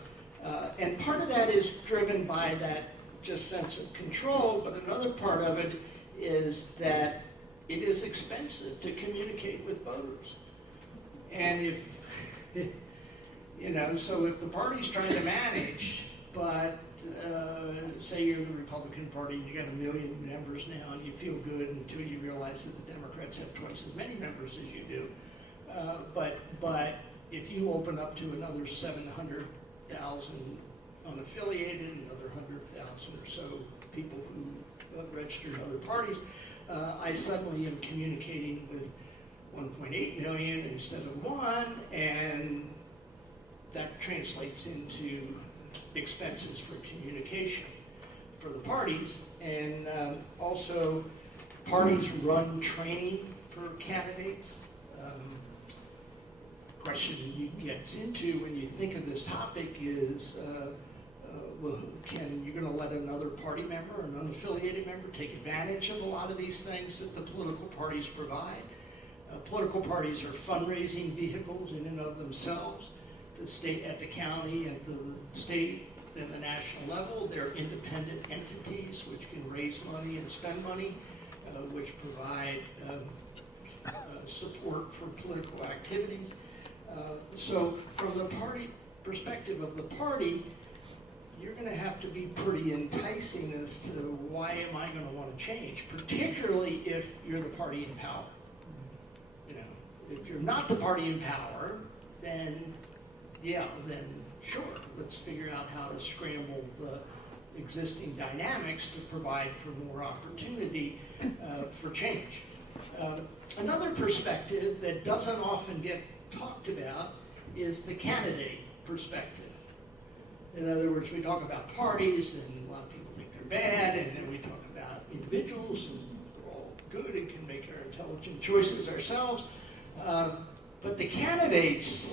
and part of that is driven by that just sense of control, but another part of it is that it is expensive to communicate with voters. And if, you know, so if the party's trying to manage, but say you're the Republican Party and you got 1 million members now and you feel good until you realize that the Democrats have twice as many members as you do. But if you open up to another 700,000 unaffiliated, another 100,000 or so people who registered in other parties, I suddenly am communicating with 1.8 million instead of 1, and that translates into expenses for communication for the parties. And also, parties run training for candidates. Question you gets into when you think of this topic is, well, you're going to let another party member, an unaffiliated member, take advantage of a lot of these things that the political parties provide. Political parties are fundraising vehicles in and of themselves. The state, at the county, at the state, and the national level, they're independent entities which can raise money and spend money, which provide support for political activities. So from the party perspective of the party, you're going to have to be pretty enticing as to why am I going to want to change, particularly if you're the party in power. You know, if you're not the party in power, then yeah, then sure, let's figure out how to scramble the existing dynamics to provide for more opportunity for change. Another perspective that doesn't often get talked about is the candidate perspective. In other words, we talk about parties, and a lot of people think they're bad, and then we talk about individuals, and we're all good and can make our intelligent choices ourselves. But the candidates,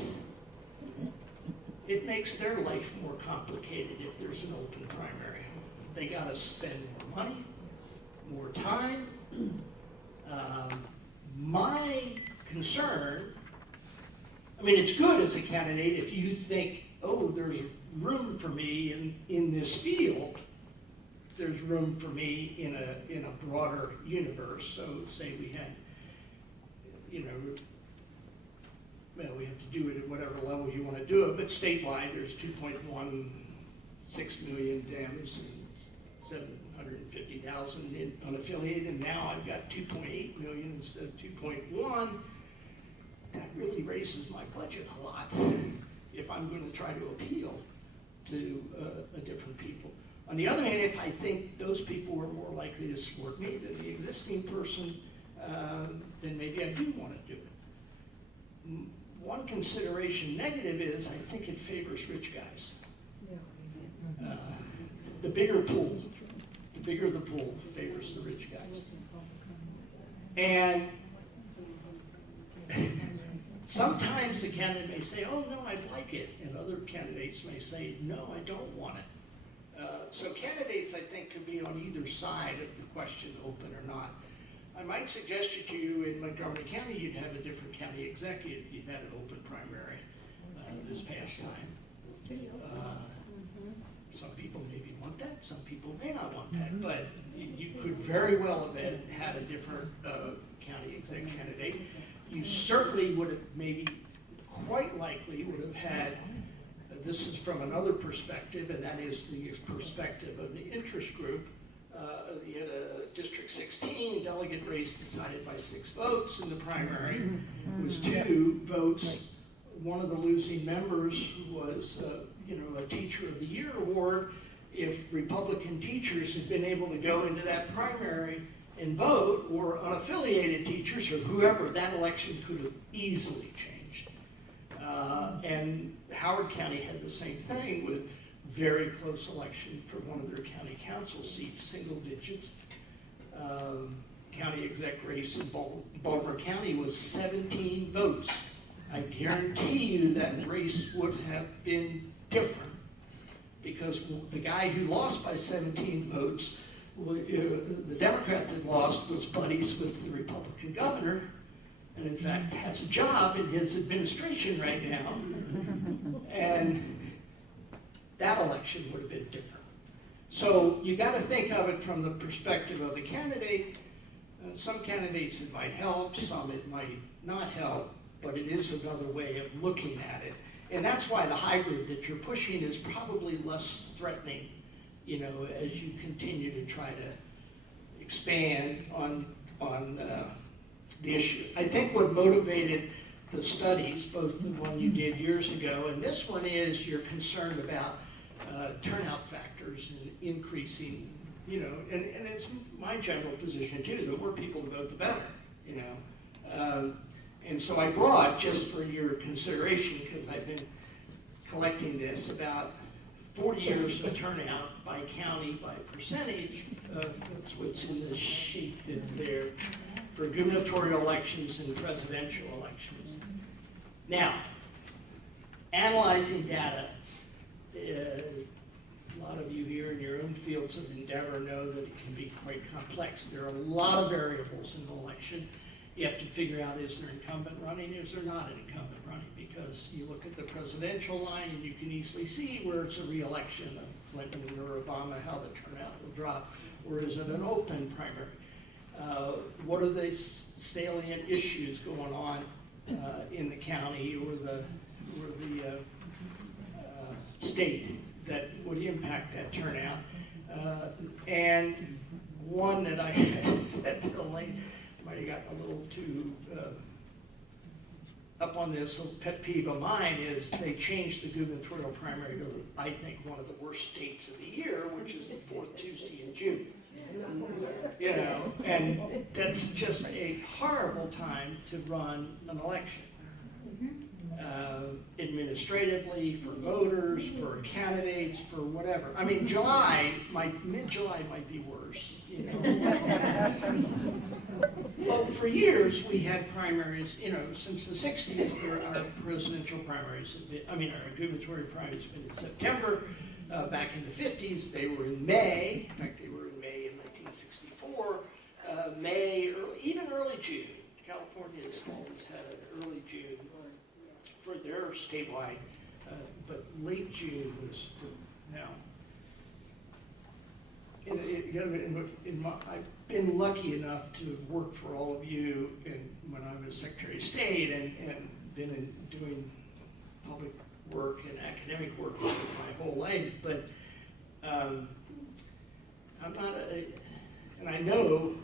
it makes their life more complicated if there's an open primary. They got to spend more money, more time. My concern, I mean, it's good as a candidate if you think, oh, there's room for me in this field. There's room for me in a broader universe. So say we had, you know, well, we have to do it at whatever level you want to do it, but statewide there's 2.16 million Dems and 750,000 unaffiliated, and now I've got 2.8 million instead of 2.1. That really raises my budget a lot if I'm going to try to appeal to a different people. On the other hand, if I think those people are more likely to support me than the existing person, then maybe I do want to do it. One consideration negative is I think it favors rich guys. The bigger pool, the bigger the pool favors the rich guys. And sometimes the candidate may say, oh no, I'd like it, and other candidates may say, no, I don't want it. So candidates, I think, could be on either side of the question, open or not. I might suggest to you in Montgomery County, you'd have a different county executive. You'd had an open primary this past time. Some people maybe want that, some people may not want that, but you could very well have had a different county exec candidate. You certainly would have, maybe quite likely would have had, this is from another perspective, and that is the perspective of the interest group. You had a District 16 delegate race decided by 6 votes in the primary. It was 2 votes. One of the losing members was, a Teacher of the Year award. If Republican teachers had been able to go into that primary and vote, or unaffiliated teachers, or whoever, that election could have easily changed. And Howard County had the same thing with very close election for one of their county council seats, single digits. County exec race in Baltimore County was 17 votes. I guarantee you that race would have been different because the guy who lost by 17 votes, the Democrat that lost, was buddies with the Republican governor, and in fact has a job in his administration right now. And that election would have been different. So you got to think of it from the perspective of the candidate. Some candidates it might help, some it might not help, but it is another way of looking at it. And that's why the hybrid that you're pushing is probably less threatening, you know, as you continue to try to expand on the issue. I think what motivated the studies, both the one you did years ago and this one, is you're concerned about turnout factors and increasing, you know, and it's my general position too, the more people to vote, the better, you know. And so I brought, just for your consideration, because I've been collecting this, about 40 years of turnout by county, by percentage. That's what's in the sheet that's there for gubernatorial elections and presidential elections. Now, analyzing data, a lot of you here in your own fields of endeavor know that it can be quite complex. There are a lot of variables in an election. You have to figure out, is there incumbent running, is there not an incumbent running? Because you look at the presidential line and you can easily see where it's a re-election of Clinton or Obama, how the turnout will drop, or is it an open primary? What are the salient issues going on in the county or the state that would impact that turnout? And one that I said to Elaine, might have gotten a little too up on this, a pet peeve of mine is they changed the gubernatorial primary to, I think, one of the worst dates of the year, which is the 4th Tuesday in June. You know, and that's just a horrible time to run an election. Administratively, for voters, for candidates, for whatever. I mean, mid-July might be worse, you know. Well, for years, we had primaries, you know, since the 60s, our presidential primaries have been, our gubernatorial primaries have been in September. Back in the 50s, they were in May. In fact, they were in May in 1964. Even early June. California has always had an early June for their statewide, but late June was for now. I've been lucky enough to have worked for all of you when I was Secretary of State and been doing public work and academic work my whole life, but I'm not and I know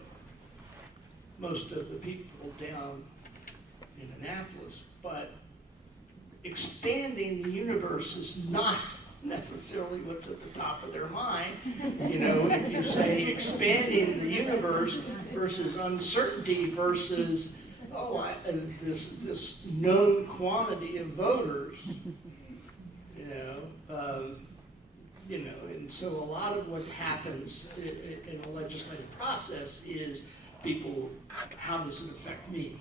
most of the people down in Annapolis, but expanding the universe is not necessarily what's at the top of their mind. You know, if you say expanding the universe versus uncertainty versus, this known quantity of voters, and so a lot of what happens in a legislative process is people, how does it affect me?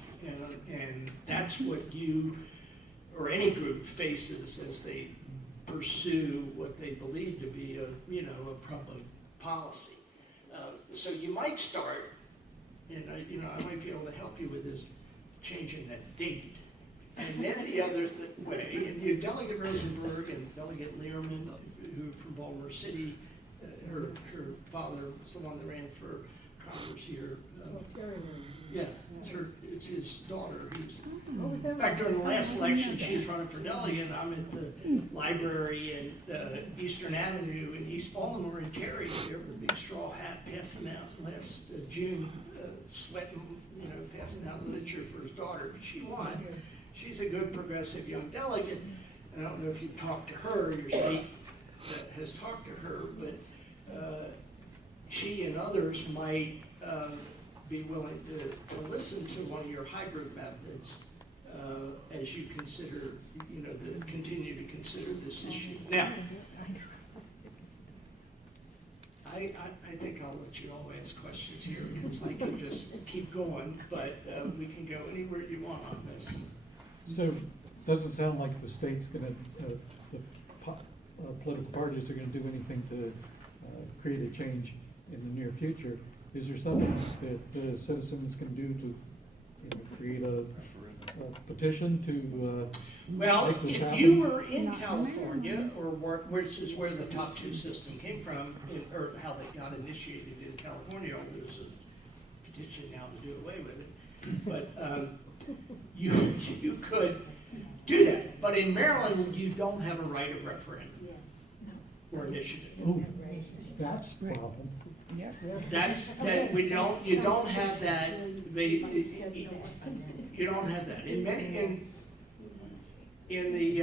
And that's what you or any group faces as they pursue what they believe to be a public policy. So you might start, and I might be able to help you with this, changing that date. And then the other way, and you Delegate Rosenberg and Delegate Lehrman, who from Baltimore City, her father was the one that ran for Congress here. Yeah, it's his daughter. In fact, during the last election, she's running for delegate. I'm at the library at Eastern Avenue in East Baltimore in Terry here with a big straw hat, passing out last June, sweating, passing out literature for his daughter. But she won. She's a good progressive young delegate. I don't know if you've talked to her, your state has talked to her, but she and others might be willing to listen to one of your hybrid methods as you consider, continue to consider this issue. Now, I think I'll let you all ask questions here because I can just keep going, but we can go anywhere you want on this. So, doesn't sound like the state's gonna, political parties are going to do anything to create a change in the near future. Is there something that citizens can do to create a petition to Well, make this if happen? you were in California, or which is where the top two system came from, or how they got initiated in California, there's a petition now to do away with it. But you could do that. But in Maryland, you don't have a right of referendum or initiative. Oh, that's the problem. You don't have that. You don't have that. In the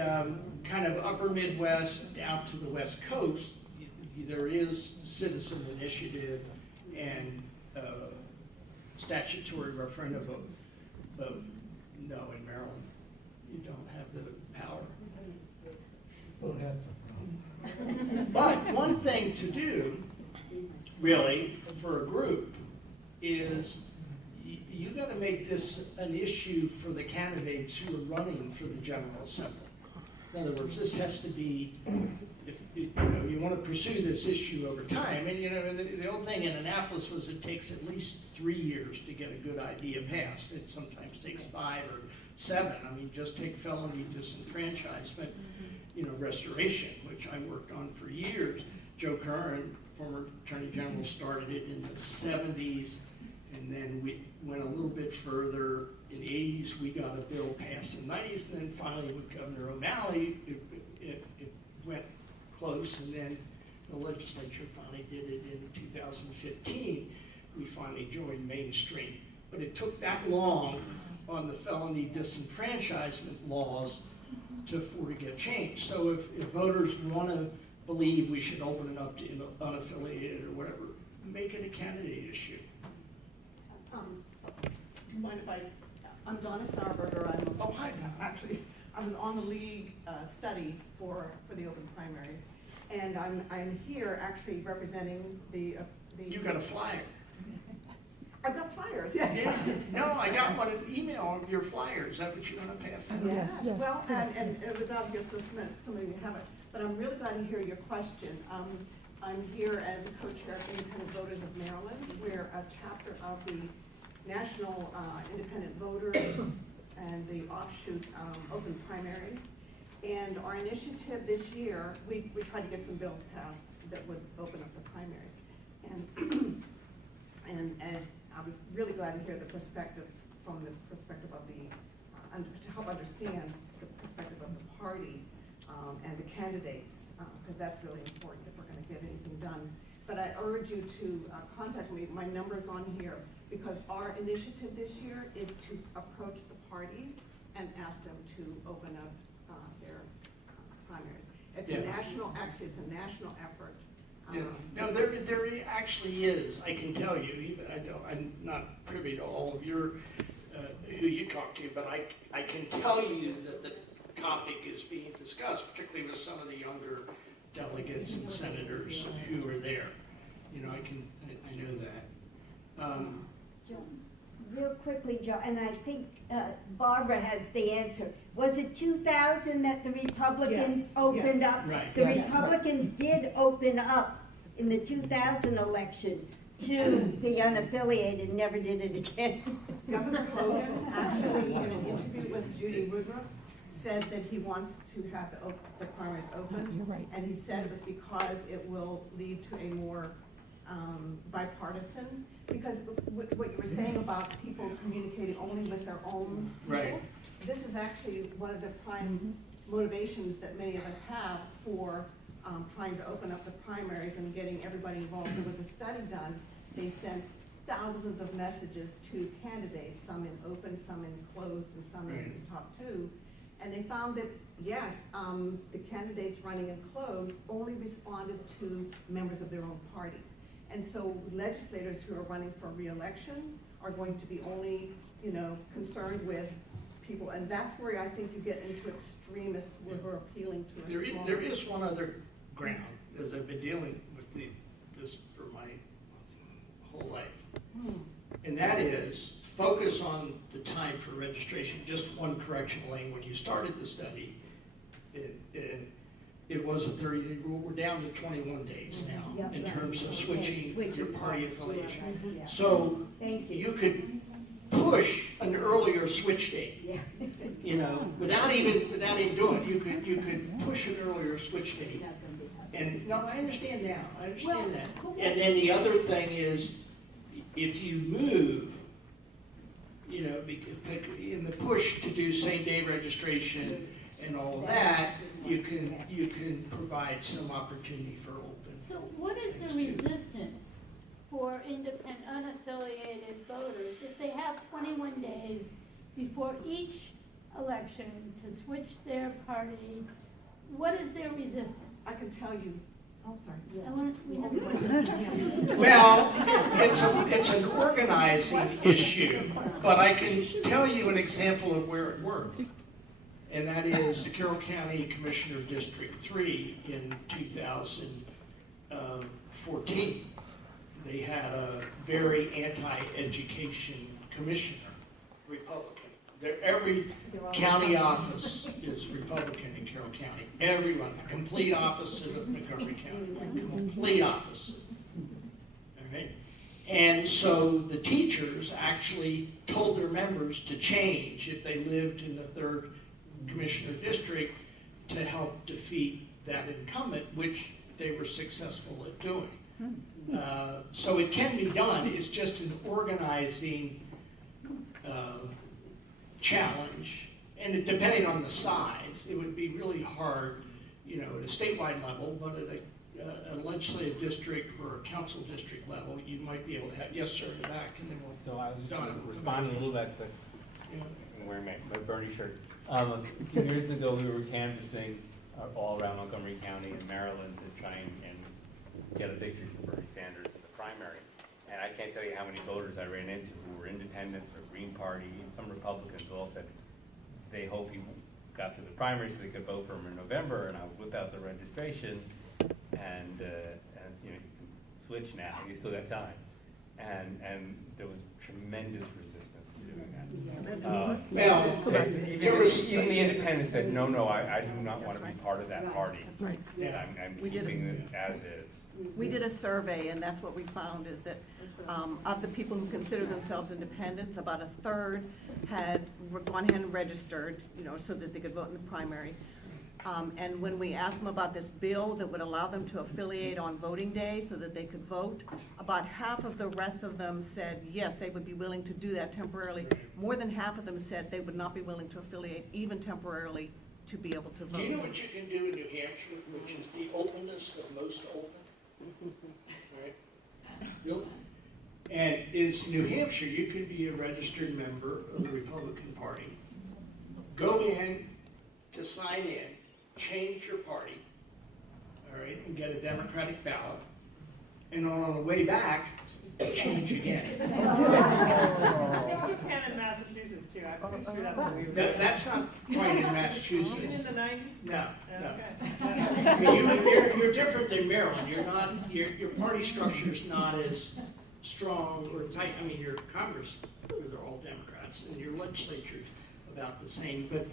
kind of upper Midwest out to the West Coast, there is citizen initiative and statutory referendum vote. No, in Maryland, you don't have the power. Well, that's a problem. But one thing to do, really, for a group is you got to make this an issue for the candidates who are running for the General Assembly. In other words, this has to be, if you want to pursue this issue over time. And the old thing in Annapolis was it takes at least 3 years to get a good idea passed. It sometimes takes 5 or 7. I mean, just take felony disenfranchisement, restoration, which I worked on for years. Joe Curran, former Attorney General, started it in the 70s, and then we went a little bit further. In the 80s, we got a bill passed in the 90s, and then finally with Governor O'Malley, it went close, and then the legislature finally did it in 2015. We finally joined mainstream. But it took that long on the felony disenfranchisement laws for to get changed. So if voters want to believe we should open it up to unaffiliated or whatever, make it a candidate issue. Mind if I'm Donna Sarberger. I was on the league study for the open primaries, and I'm here actually representing the. You got a flyer. I've got flyers. Yes. Yeah. No, I got one email of your flyers. Is that what you want to pass out? Yes. Well, and it was out here, so some of you have it. But I'm really glad to hear your question. I'm here as a co-chair of Independent Voters of Maryland. We're a chapter of the National Independent Voters and the offshoot open primaries. And our initiative this year, we tried to get some bills passed that would open up the primaries. And I was really glad to hear the perspective from the perspective of the, to help understand the perspective of the party and the candidates, because that's really important if we're going to get anything done. But I urge you to contact me. My number's on here, because our initiative this year is to approach the parties and ask them to open up their primaries. It's a national, actually it's a national effort. Yeah. No, there actually is. I can tell you, even I'm not privy to all of your who you talk to, but I can tell you that the topic is being discussed, particularly with some of the younger delegates and senators who are there. I know that. Real quickly, Joe, and I think Barbara has the answer. Was it 2000 that the Republicans opened up? Right. The Republicans did open up in the 2000 election to the unaffiliated, never did it again. Governor Hogan actually, in an interview with Judy Woodruff, said that he wants to have the primaries open. And he said it was because it will lead to a more bipartisan, because what you were saying about people communicating only with their own people, right. This is actually one of the prime motivations that many of us have for trying to open up the primaries and getting everybody involved. There was a study done. They sent thousands of messages to candidates, some in open, some in closed, and some in the top two. And they found that, yes, the candidates running in closed only responded to members of their own party. And so legislators who are running for re-election are going to be only, concerned with people. And that's where I think you get into extremists who are appealing to a small. There is one other ground, as I've been dealing with this for my whole life. And that is focus on the time for registration. Just one correction, Elaine. When you started the study, it was a 30-day rule. We're down to 21 days now in terms of switching your party affiliation. So you could push an earlier switch date, you know, without even doing it. You could push an earlier switch date. And no, I understand now. I understand that. And then the other thing is, if you move, you know, in the push to do same-day registration and all of that, you can provide some opportunity for open. So what is the resistance for independent, unaffiliated voters if they have 21 days before each election to switch their party? What is their resistance? I can tell you, oh, sorry. I want, we have Well, it's an organizing issue, but I can tell you an example of where it worked. And that is the Carroll County Commissioner District 3 in 2014. They had a very anti-education commissioner, Republican. Every county office is Republican in Carroll County. Everyone, the complete opposite of Montgomery County, complete opposite. All right? And so the teachers actually told their members to change if they lived in the 3rd Commissioner District to help defeat that incumbent, which they were successful at doing. So it can be done. It's just an organizing challenge, and depending on the size, it would be really hard, you know, at a statewide level, but at a legislative district or a council district level, you might be able to have, yes, sir, in the back, and then we'll. So I was just responding a little bit to, I'm wearing my Bernie shirt. A few years ago, we were canvassing all around Montgomery County and Maryland to try and get a victory for Bernie Sanders in the primary. And I can't tell you how many voters I ran into who were independents or Green Party, and some Republicans all said they hope he got through the primary so they could vote for him in November, and I would whip out the registration, and you know, you can switch now, you still got time. And there was tremendous resistance to doing that. Even the independents said, no, I do not want to be part of that party. That's right. And I'm keeping it as is. We did a survey, and that's what we found, is that of the people who consider themselves independents, about a third had gone ahead and registered, you know, so that they could vote in the primary. And when we asked them about this bill that would allow them to affiliate on voting day so that they could vote, about half of the rest of them said, yes, they would be willing to do that temporarily. More than half of them said they would not be willing to affiliate, even temporarily, to be able to vote. Do you know what you can do in New Hampshire, which is the openness of most open? Right? Yep. And in New Hampshire, you could be a registered member of the Republican Party, go in to sign in, change your party, all right, and get a Democratic ballot, and on the way back, change again. I think you can in Massachusetts too. I'm pretty sure that's what we were. That's not quite in Massachusetts. Even in the 90s? No, no. Okay. I mean, you're different than Maryland. You're not, your party structure's not as strong or tight. I mean, your Congress, they're all Democrats, and your legislature's about the same. But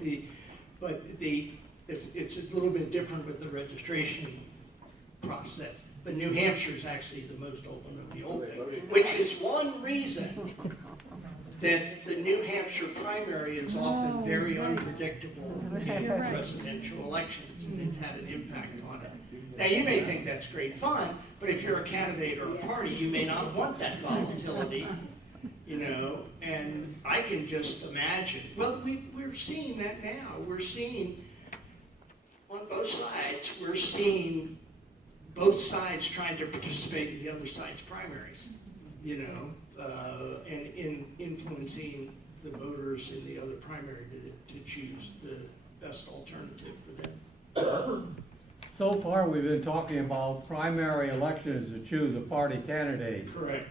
it's a little bit different with the registration process. But New Hampshire is actually the most open of the open, which is one reason that the New Hampshire primary is often very unpredictable in presidential elections, and it's had an impact on it. Now, you may think that's great fun, but if you're a candidate or a party, you may not want that volatility, you know, and I can just imagine. Well, we're seeing that now. We're seeing, on both sides, we're seeing both sides trying to participate in the other side's primaries, you know, and in influencing the voters in the other primary to choose the best alternative for them. So far, we've been talking about primary elections to choose a party candidate. Correct.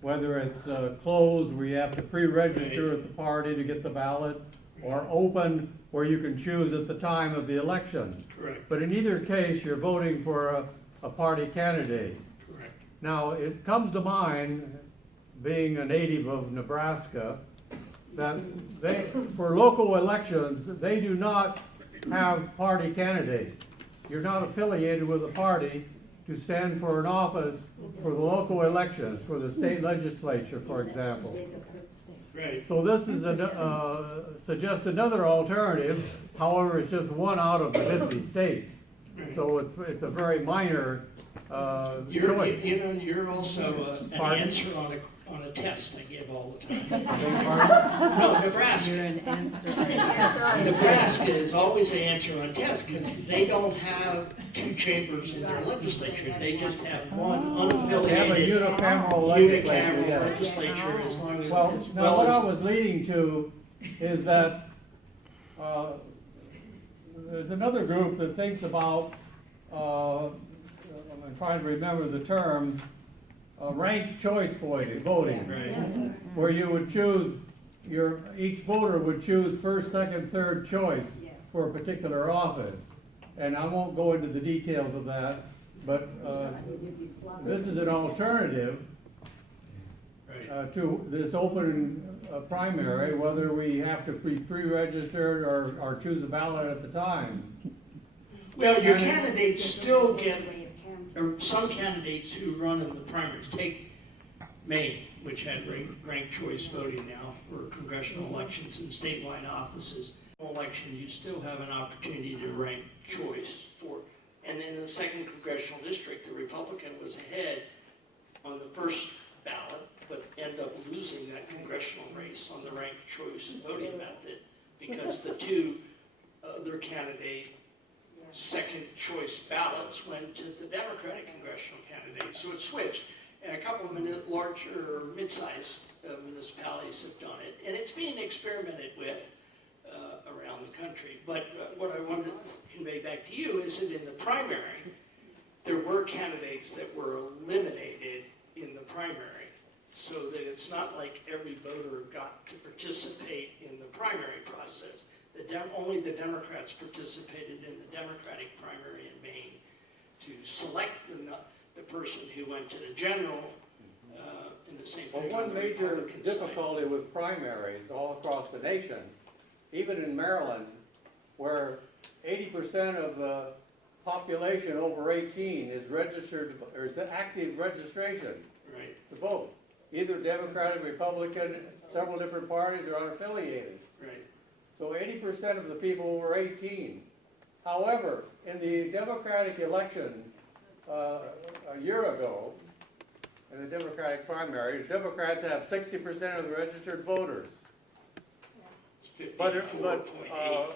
Whether it's closed, where you have to pre-register at the party to get the ballot, or open, where you can choose at the time of the election. Correct. But in either case, you're voting for a party candidate. Correct. Now, it comes to mind, being a native of Nebraska, that for local elections, they do not have party candidates. you're not affiliated with a party to stand for an office for the local elections, for the state legislature, for example. Right. So this is suggests another alternative, however, it's just one out of the 50 states. So it's a very minor choice. You're also an Pardon? answer on a test I give all the time. Pardon? No, Nebraska. You're an answer. Nebraska is always an answer on test because they don't have two chambers in their legislature. They just have one They have a unaffiliated unicameral legislature. unicameral Yes. legislature as long as. Well, as now well what as- I was leading to is that there's another group that thinks about, I'm trying to remember the term, ranked choice voting, Right. where you would choose, each voter would choose first, second, third choice for a particular office. And I won't go into the details of that, but this is an alternative to this open primary, whether we have to be pre-registered or choose a ballot at the time. Well, your candidates still get, or some candidates who run in the primaries, take Maine, which had ranked choice voting now for congressional elections and statewide offices. Election, you still have an opportunity to rank choice for, and in the second congressional district, the Republican was ahead on the first ballot, but ended up losing that congressional race on the ranked choice voting method because the two other candidate second choice ballots went to the Democratic congressional candidate. So it switched. And a couple of larger, mid-sized municipalities have done it. And it's being experimented with around the country. But what I wanted to convey back to you is that in the primary, there were candidates that were eliminated in the primary. So that it's not like every voter got to participate in the primary process. Only the Democrats participated in the Democratic primary in Maine to select the person who went to the general, and the same thing. Well, on one the major Republican side. difficulty with primaries all across the nation, even in Maryland, where 80% of the population over 18 is registered, or is active registration Right. to vote. Either Democratic, Republican, several different parties, or unaffiliated. Right. So 80% of the people over 18. However, in the Democratic election a year ago, in the Democratic primary, the Democrats have 60% of the registered voters. It's But 54.8.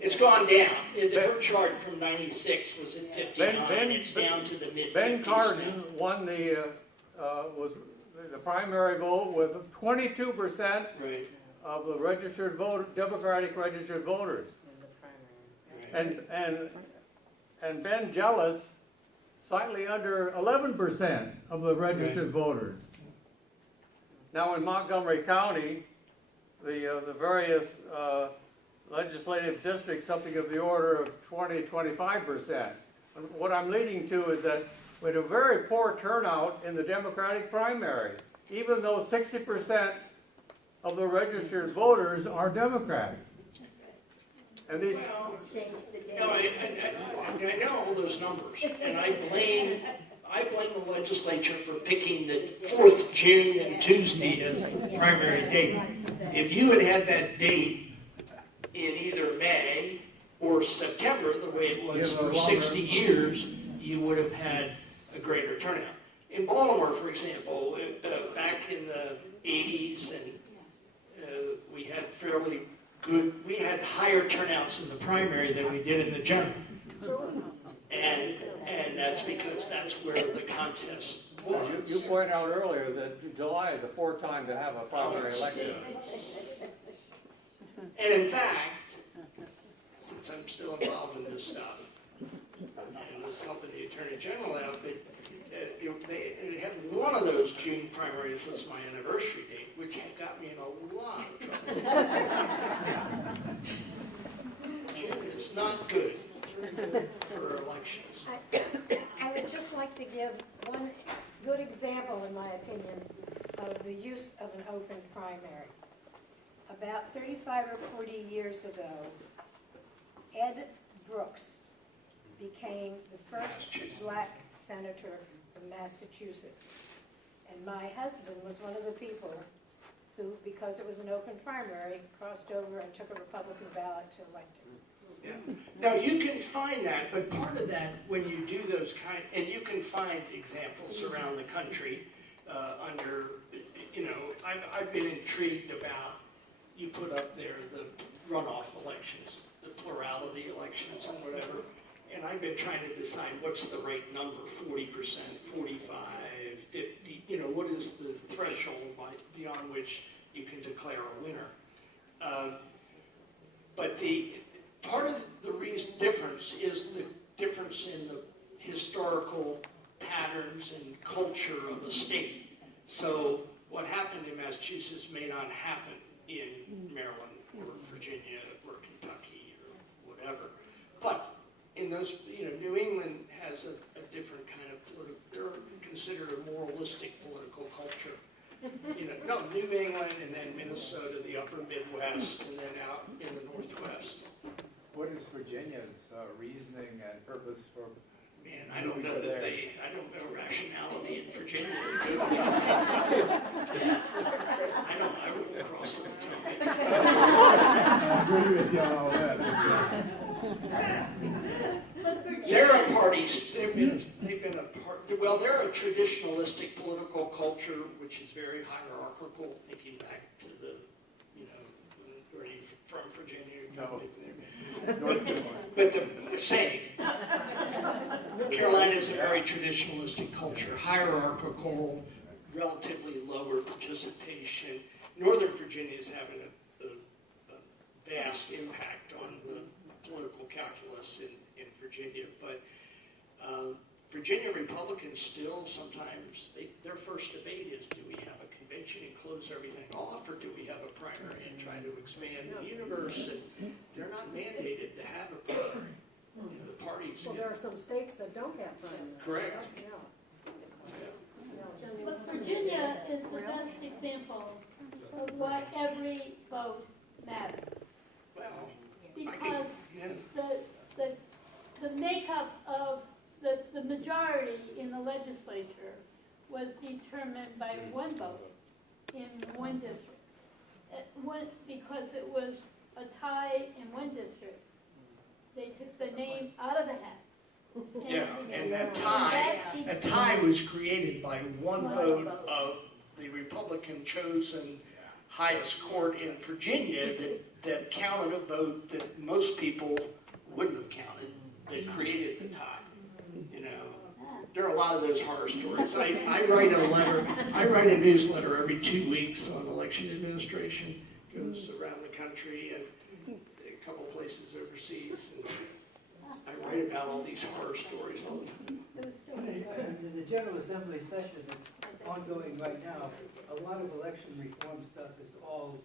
It's gone down. The chart from 96 was at 59. It's down to the mid-50s Ben now. Cardin won the primary vote with 22% Right. of the registered vote, Democratic registered voters. And Ben Jealous, slightly under 11% of the registered voters. Now in Montgomery County, the various legislative districts, something of the order of 20–25%. What I'm leading to is that we had a very poor turnout in the Democratic primary, even though 60% of the registered voters are Democrats. And these. No, I know all those numbers, and I blame the legislature for picking the 4th June and Tuesday as the primary date. If you had had that date in either May or September, the way it was for 60 years, you would have had a greater turnout. In Baltimore, for example, back in the 80s, and we had we had higher turnouts in the primary than we did in the general. And that's because that's where the contest was. You pointed out earlier that July is a poor time to have a primary election. And in fact, since I'm still involved in this stuff, and was helping the Attorney General out, but they had one of those June primaries was my anniversary date, which had got me in a lot of trouble. June is not good for elections. I would just like to give one good example, in my opinion, of the use of an open primary. About 35 or 40 years ago, Ed Brooks became the first black senator from Massachusetts. And my husband was one of the people who, because it was an open primary, crossed over and took a Republican ballot to elect him. Yeah. Now, you can find that, but part of that, when you do those and you can find examples around the country under, I've been intrigued about, you put up there the runoff elections, the plurality elections and whatever, and I've been trying to decide what's the right number, 40%, 45, 50, what is the threshold beyond which you can declare a winner. But part of the difference is the difference in the historical patterns and culture of the state. So what happened in Massachusetts may not happen in Maryland or Virginia or Kentucky or whatever. But in those, New England has a different kind of they're considered a moralistic political culture. No, New England and then Minnesota, the upper Midwest, and then out in the Northwest. What is Virginia's reasoning and purpose for? Man, I don't know I don't know rationality in Virginia. I wouldn't cross the Potomac. I agree with you on all that. They're a party, they've been a part, well, they're a traditionalistic political culture, which is very hierarchical, thinking back to the, where you from Virginia, No. But the same. Carolina is a very traditionalistic culture, hierarchical, relatively lower participation. Northern Virginia is having a vast impact on the political calculus in Virginia, but Virginia Republicans still sometimes, their first debate is, do we have a convention and close everything off, or do we have a primary and try to expand the universe? And they're not mandated to have a primary. The parties. Well, there are some states that don't have primaries. Correct. But Virginia is the best example of why every vote matters. Well, because the makeup of the majority in the legislature was determined by one vote in one district. Because it was a tie in one district, they took the name out of the hat. And that tie was created by one vote of the Republican chosen highest court in Virginia that counted a vote that most people wouldn't have counted, that created the tie. There are a lot of those horror stories. I write a newsletter every 2 weeks on election administration. It goes around the country and a couple places overseas. And I write about all these horror stories all the time. In the General Assembly session that's ongoing right now, a lot of election reform stuff is all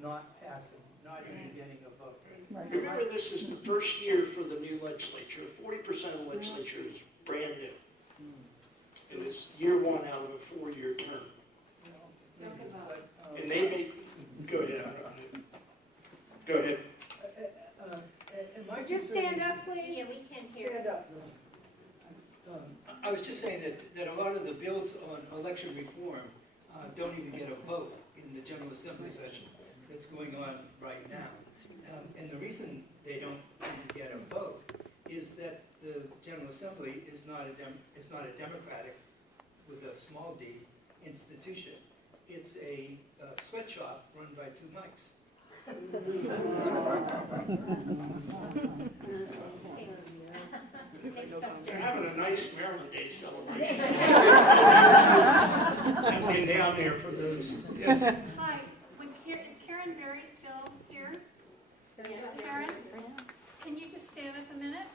not passing, not even getting a vote. Remember, this is the first year for the new legislature. 40% of the legislature is brand new. It was year one out of a 4-year term. And they make, go ahead. Go ahead. Could you stand up, please? Yeah, we can hear. Stand up. I was just saying that a lot of the bills on election reform don't even get a vote in the General Assembly session that's going on right now. And the reason they don't even get a vote is that the General Assembly is not a democratic, with a small d, institution. It's a sweatshop run by 2 mics. They're having a nice Maryland Day celebration. I've been down there for those. Yes. Hi, is Karen Berry still here? Karen, can you just stand up a minute?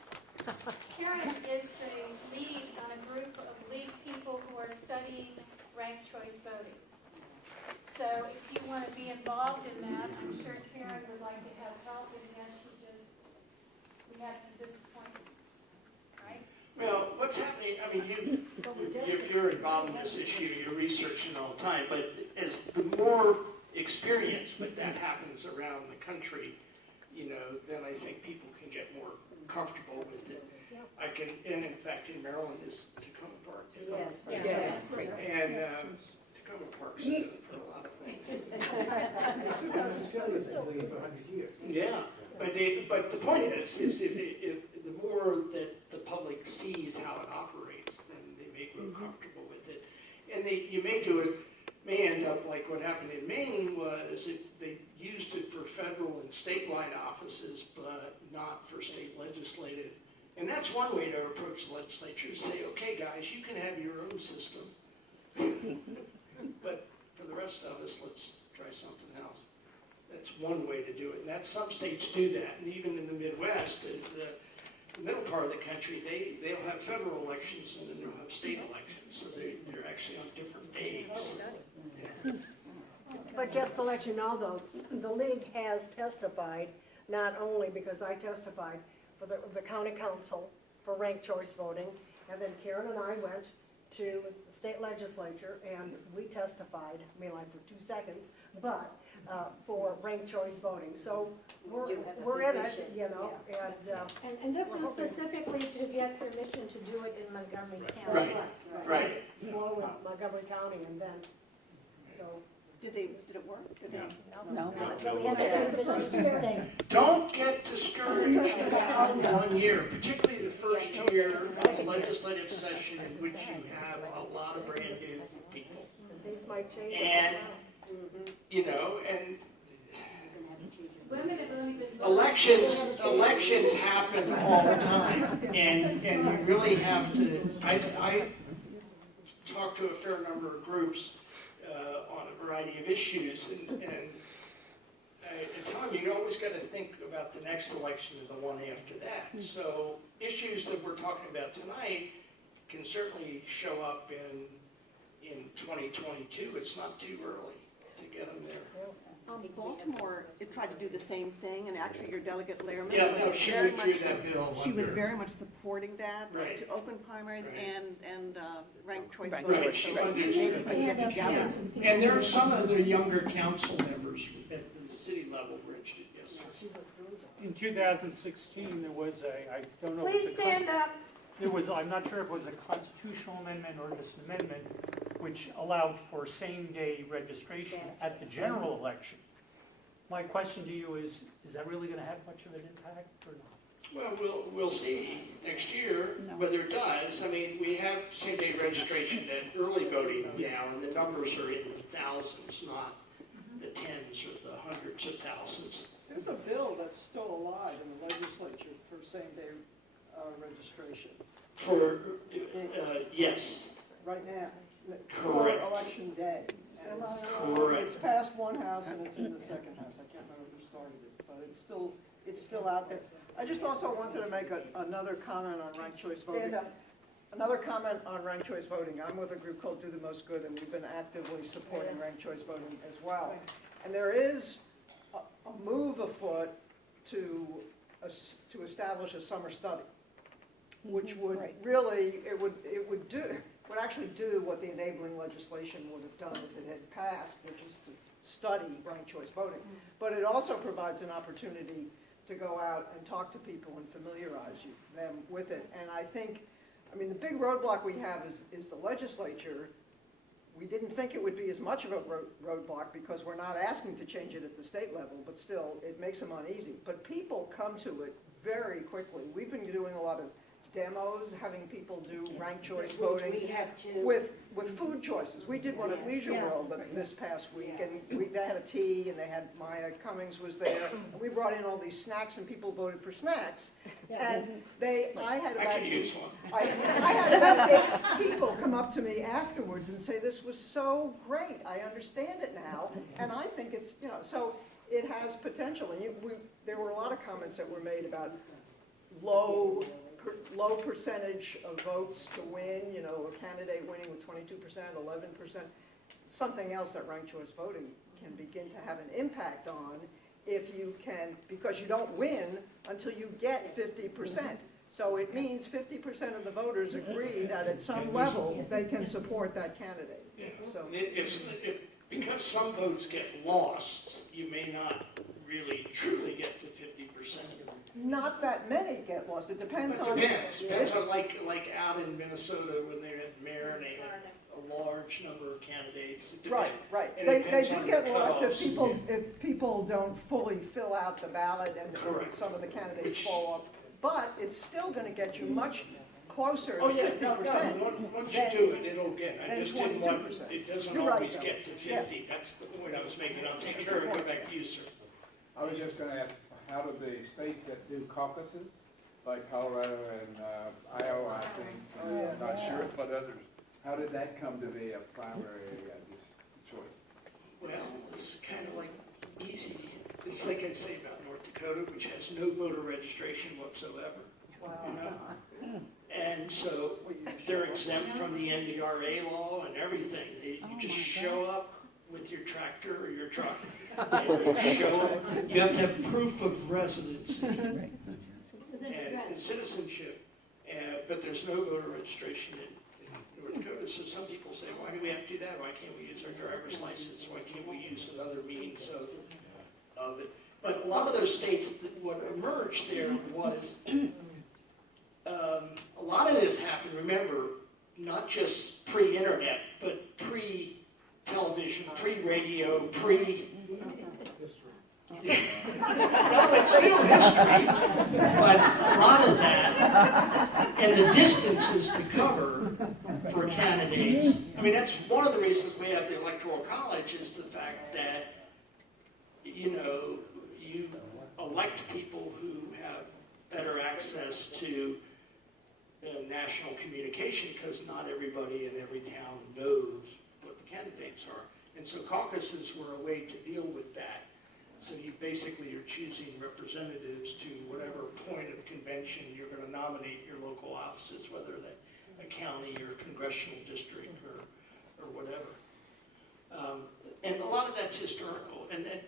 Karen is the lead on a group of lead people who are studying ranked choice voting. So if you want to be involved in that, I'm sure Karen would like to have help, and yes, we had some disappointments, right? Well, what's happening, I mean, if you're involved in this issue, you're researching all the time, but as the more experience with that happens around the country, then I think people can get more comfortable with it. I can, and in fact, in Maryland is Tacoma Park. Yes. And Tacoma Park's good for a lot of things. Yeah, but the point is if the more that the public sees how it operates, then they may grow comfortable with it. And you may end up like what happened in Maine was they used it for federal and statewide offices, but not for state legislative. And that's one way to approach the legislature, say, okay, guys, you can have your own system. But for the rest of us, let's try something else. That's one way to do it. And some states do that. And even in the Midwest, the middle part of the country, they'll have federal elections and then they'll have state elections. So they're actually on different days. Yeah. But just to let you know, though, the league has testified, not only because I testified, for the county council for ranked choice voting, and then Karen and I went to the state legislature and we testified, I mean like for 2 seconds, but for ranked choice voting. So we're in it, you know, And this was hoping- specifically to get permission to do it in Montgomery County. Right. Slow with Montgomery County and then, so. Did it work? No. So we had to get permission from the state. Don't get discouraged about 1 year, particularly the first year of the legislative session in which you have a lot of brand new people. Things might change. And, you know, and Women have only been elections happen all the time. And you really have to, I talk to a fair number of groups on a variety of issues, and I tell them you always got to think about the next election and the one after that. So issues that we're talking about tonight can certainly show up in 2022. It's not too early to get them there. Baltimore, it tried to do the same thing, and actually your delegate Lehrman she very withdrew much, that bill. she was very much supporting that, Right. to open primaries and ranked choice Right, voting. she So wanted maybe to- we can get together. And there are some of the younger council members at the city level were interested, yes. In 2016, there was I don't know. if Please it's a stand up. There was, I'm not sure if it was a constitutional amendment or just an amendment, which allowed for same-day registration at the general election. My question to you is that really going to have much of an impact or not? Well, we'll see next year whether it does. I mean, we have same-day registration at early voting now, and the numbers are in the thousands, not the tens or the hundreds of thousands. There's a bill that's still alive in the legislature for same-day registration. For, yes. Right now. Correct. For election day. And Correct. it's passed one house and it's in the second house. I can't remember who started it, but it's still out there. I just also wanted to make another comment on ranked choice voting. Another comment on ranked choice voting. I'm with a group called Do the Most Good, and we've been actively supporting ranked choice voting as well. And there is a move afoot to establish a summer study, which would really, it would actually do what the enabling legislation would have done if it had passed, which is to study ranked choice voting. But it also provides an opportunity to go out and talk to people and familiarize them with it. And I think, I mean, the big roadblock we have is the legislature. We didn't think it would be as much of a roadblock because we're not asking to change it at the state level, but still, it makes them uneasy. But people come to it very quickly. We've been doing a lot of demos, having people do ranked choice voting with food choices. We did one at Leisure World this past week, and they had a tea, and they had Maya Cummings was there, and we brought in all these snacks, and people voted for snacks. And I had I could use one. I had about 8 people come up to me afterwards and say, this was so great, I understand it now, and I think it's, so it has potential. And there were a lot of comments that were made about low percentage of votes to win, a candidate winning with 22%, 11%, something else that ranked choice voting can begin to have an impact on if you can, because you don't win until you get 50%. So it means 50% of the voters agree that at some level they can support that candidate. Yeah. So because some votes get lost, you may not really truly get to 50%. Not that many get lost, it depends It on. depends on like out in Minnesota when they had mayor and they had a large number of candidates. It Right, depends. right. And They it depends do on get the lost cutoffs. if people don't fully fill out the ballot and Correct. some of the candidates fall off. But it's still gonna get you much closer to Oh, yeah, 50%. once you do it, it'll get, I than just didn't want, 22%. it doesn't You're right, always though. get to Yeah. 50. That's the point I was making. I'll take care of it, go back to you, sir. I was just gonna ask, how do the states that do caucuses, like Colorado and Iowa, I think, I'm not sure, but others, how did that come to be a primary choice? Well, it's kind of like easy. It's like I say about North Dakota, which has no voter registration whatsoever. You know? And so they're exempt from the NDRA law and everything. You just show up with your tractor or your truck. And you show up. You have to have proof of residency and citizenship, but there's no voter registration in North Dakota. So some people say, why do we have to do that? Why can't we use our driver's license? Why can't we use another means of it? But a lot of those states, what emerged there was a lot of this happened, remember, not just pre-internet, but pre-television, pre-radio, no, it's still history, but a lot of that, and the distances to cover for candidates. I mean, that's one of the reasons we have the Electoral College is the fact that, you know, you elect people who have better access to national communication because not everybody in every town knows what the candidates are. And so caucuses were a way to deal with that. So you basically are choosing representatives to whatever point of convention you're going to nominate your local offices, whether that a county or congressional district or whatever. And a lot of that's historical. And then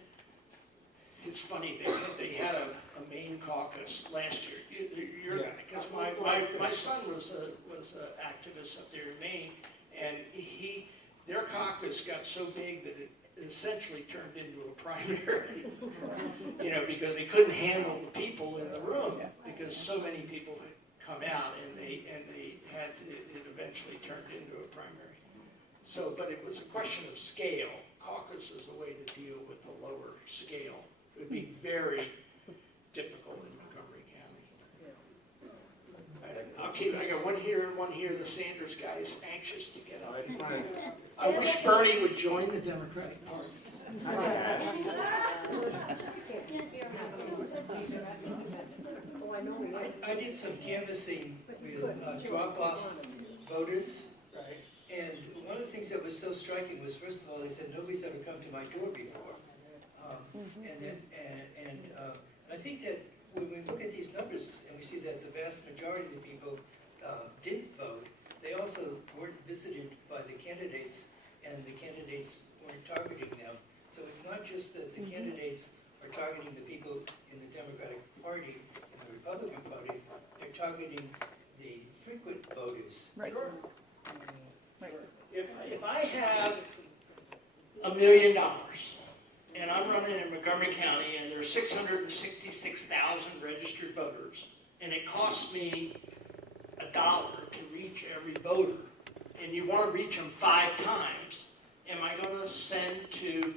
it's funny, they had a main caucus last year. Your guy, because my son was an activist up there in Maine, and their caucus got so big that it essentially turned into a primary. You know, because they couldn't handle the people in the room because so many people had come out, and they had it eventually turned into a primary. So, but it was a question of scale. Caucus is a way to deal with the lower scale. It would be very difficult in Montgomery County. I got one here and one here. The Sanders guy is anxious to get up. I wish Bernie would join the Democratic Party. I did some canvassing with drop-off voters, and one of the things that was so striking was, first of all, they said nobody's ever come to my door before. And I think that when we look at these numbers and we see that the vast majority of the people didn't vote, they also weren't visited by the candidates, and the candidates weren't targeting them. So it's not just that the candidates are targeting the people in the Democratic Party and the Republican Party, they're targeting the frequent voters. Right. Right. If I have $1 million and I'm running in Montgomery County and there's 666,000 registered voters, and it costs me $1 to reach every voter, and you want to reach them 5 times, am I going to send to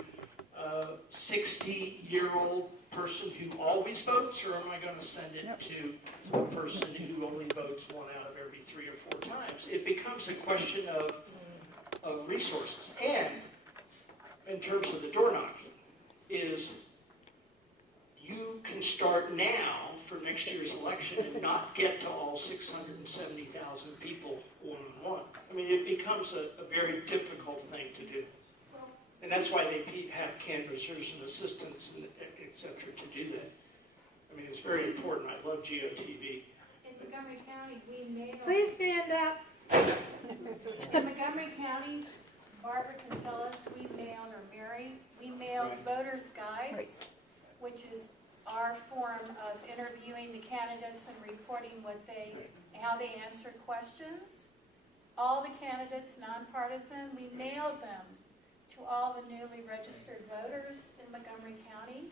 a 60-year-old person who always votes, or am I going to send it to a person who only votes 1 out of every 3 or 4 times? It becomes a question of resources. And in terms of the door knocking, is you can start now for next year's election and not get to all 670,000 people one-on-one. I mean, it becomes a very difficult thing to do. And that's why they have canvassers and assistants and et cetera to do that. I mean, it's very important. I love GOTV. In Montgomery County, we mail... Please stand up. In Montgomery County, Barbara can tell us, we mailed, or Mary, we mailed voters' guides, which is our form of interviewing the candidates and reporting how they answered questions. All the candidates, nonpartisan, we mailed them to all the newly registered voters in Montgomery County.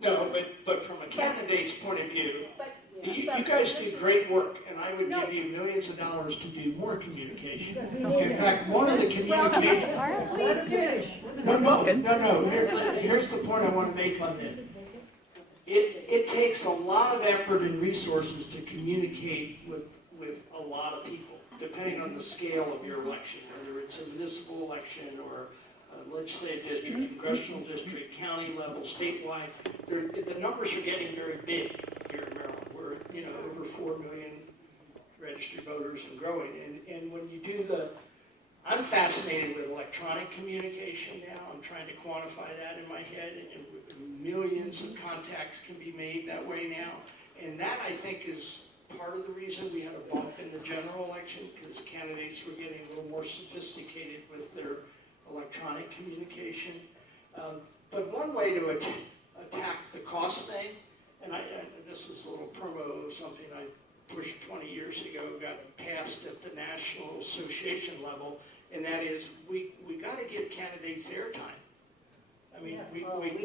No, but from a candidate's point of view, But you but guys this do is- great work, and I would No. give you millions of dollars to do more communication. In fact, one of the communication. Please do. No, here's the point I want to make on this. It takes a lot of effort and resources to communicate with a lot of people, depending on the scale of your election, whether it's a municipal election or a legislative district, congressional district, county level, statewide. The numbers are getting very big here in Maryland. We're, over 4 million registered voters and growing. And when you do I'm fascinated with electronic communication now. I'm trying to quantify that in my head, and millions of contacts can be made that way now. And that, I think, is part of the reason we had a bump in the general election, because candidates were getting a little more sophisticated with their electronic communication. But one way to attack the cost thing, and this is a little promo of something I pushed 20 years ago, got passed at the National Association level, and that is we got to give candidates airtime. I mean,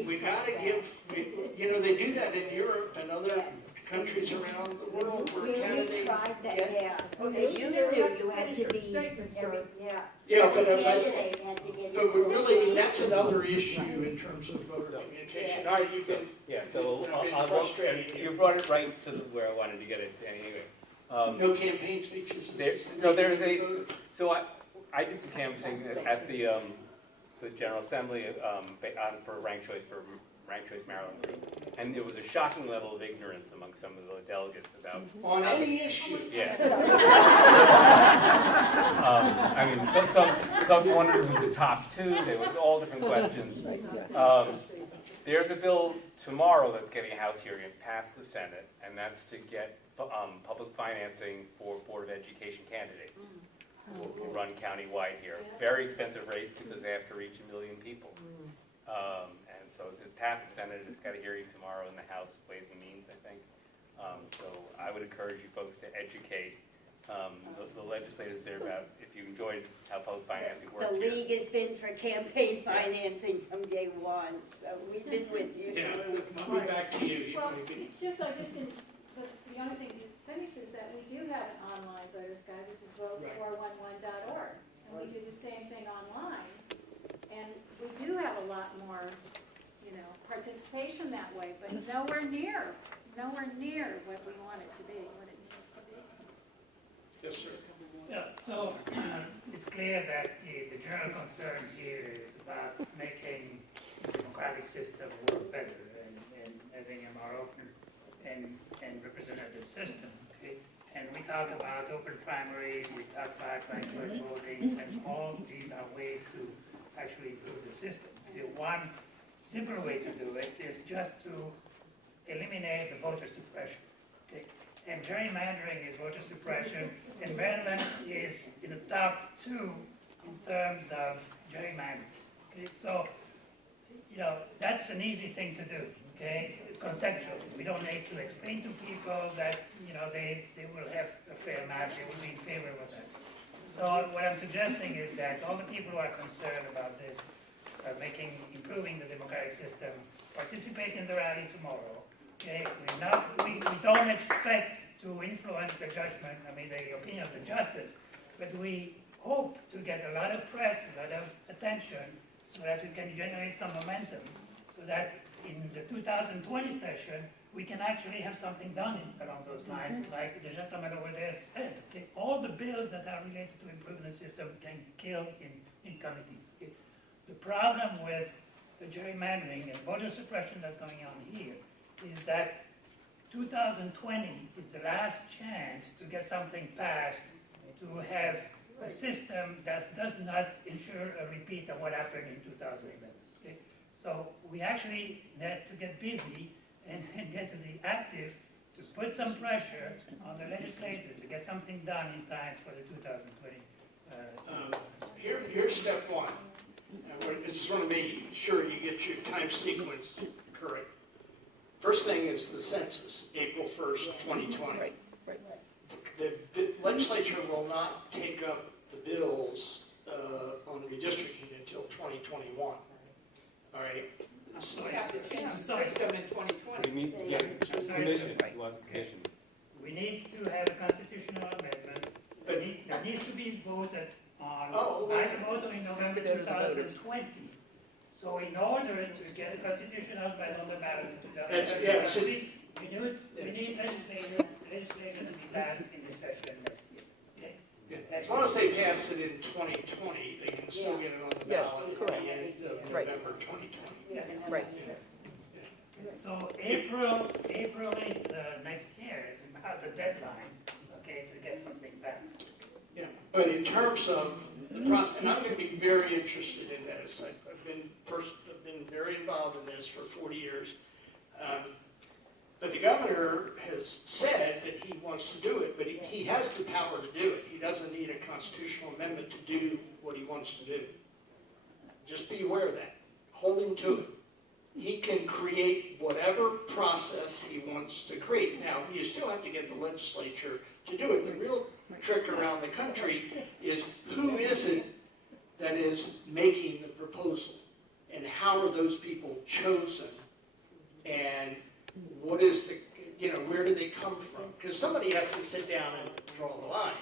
we got to give, they do that in Europe and other countries around the world where candidates tried that, get. yeah. They used to, you had to be, Yeah, but candidate had to get. but really, that's another issue in terms of voter communication. All right, you've been, Yeah, so been I'll go, frustrating you brought it right to where I wanted to get it anyway. No campaign speeches. So I did some canvassing at the General Assembly for ranked choice Maryland group, and there was a shocking level of ignorance among some of the delegates about on any issue. Yeah. I mean, some wondered who was the top two. They were all different questions. There's a bill tomorrow that's getting a House hearing. It's passed the Senate, and that's to get public financing for Board of Education candidates who run countywide here. Very expensive race because they have to reach 1 million people. And so it's passed the Senate. It's got a hearing tomorrow in the House, Ways and Means, I think. So I would encourage you folks to educate the legislators there about if you enjoyed how public financing works The here. league has been for campaign financing from day one, so we've been with you. Yeah, I'll be back to you. Well, it's just, I just didn't, but the only thing to finish is that we do have an online voters guide, which is vote411.org. And we do the same thing online. And we do have a lot more, participation that way, but nowhere near what we want it to be, what it needs to be. Yes, sir. Yeah, so it's clear that the general concern here is about making the democratic system work better and having a more open and representative system. Okay? And we talk about open primaries, we talk about ranked choice voting, and all these are ways to actually improve the system. Okay? One simpler way to do it is just to eliminate the voter suppression. Okay? And gerrymandering is voter suppression, and Maryland is in the top 2 in terms of gerrymandering. Okay? So, that's an easy thing to do, okay? Conceptually. We don't need to explain to people that, they will have a fair map, they will be in favor of that. So what I'm suggesting is that all the people who are concerned about this, improving the democratic system, participate in the rally tomorrow. Okay? We don't expect to influence the judgment, the opinion of the justice, but we hope to get a lot of press, a lot of attention, so that we can generate some momentum, so that in the 2020 session, we can actually have something done along those lines, like the gentleman over there said. Okay? All the bills that are related to improving the system can kill in committees. Okay? The problem with the gerrymandering and voter suppression that's going on here is that 2020 is the last chance to get something passed to have a system that does not ensure a repeat of what happened in 2011. Okay? So we actually need to get busy and get to the active to put some pressure on the legislature to get something done in time for the 2020. Here's step one. I just want to make sure you get your time sequence correct. First thing is the census, April 1st, 2020. The legislature will not take up the bills on redistricting until 2021. All right? So, We have to change the system in 2020. We need, yeah, commission, lots of commission. We need to have a constitutional amendment. That needs to be voted on by the voter in November 2020. So in order to get a constitutional amendment on the ballot in 2020, we need legislation to be passed in this session next year. Okay? as long as they pass it in 2020, they can still get it on the ballot at the end of November 2020. Yes. Right. So April 8th next year is about the deadline, okay, to get something back. Yeah, but in terms of the process, and I'm going to be very interested in this. I've been very involved in this for 40 years. But the governor has said that he wants to do it, but he has the power to do it. He doesn't need a constitutional amendment to do what he wants to do. Just be aware of that. Hold him to it. He can create whatever process he wants to create. Now, you still have to get the legislature to do it. The real trick around the country is who is it that is making the proposal? And how are those people chosen? And what is the, where do they come from? Because somebody has to sit down and draw the line.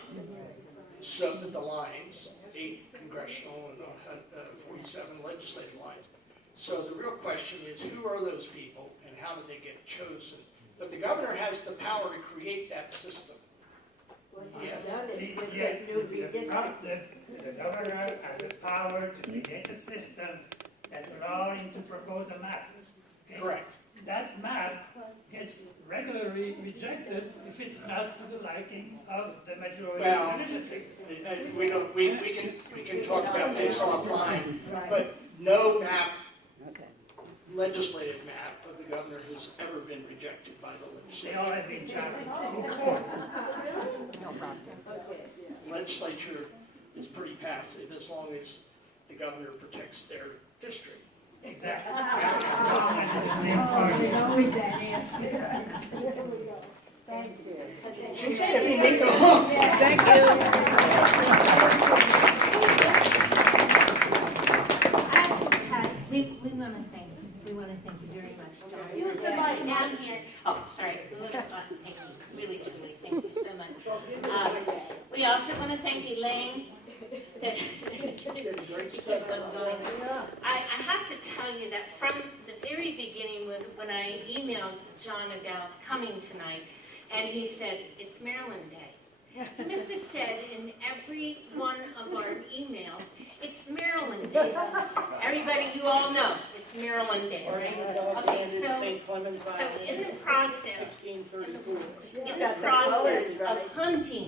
So the lines, 8 congressional and 47 legislative lines. So the real question is, who are those people and how do they get chosen? But the governor has the power to create that system. Yes. The governor has the power to create a system that allows him to propose a map. Okay? Correct. That map gets regularly rejected if it's not to the liking of the majority of the legislature. We can talk about this offline, but no map, legislative map of the governor has ever been rejected by the legislature. They all have been challenged in court. No problem. Legislature is pretty passive as long as the governor protects their district. Exactly. As long as it's the same party. Always that answer. Thank you. We want to thank you. We want to thank you very much. You and somebody down here. Oh, sorry. Thank you. Really, truly, thank you so much. We also want to thank Elaine. I have to tell you that from the very beginning, when I emailed John about coming tonight, and he said, it's Maryland Day. He must have said in every one of our emails, it's Maryland Day. Everybody, you all know, it's Maryland Day, right? Okay, so in the process of hunting,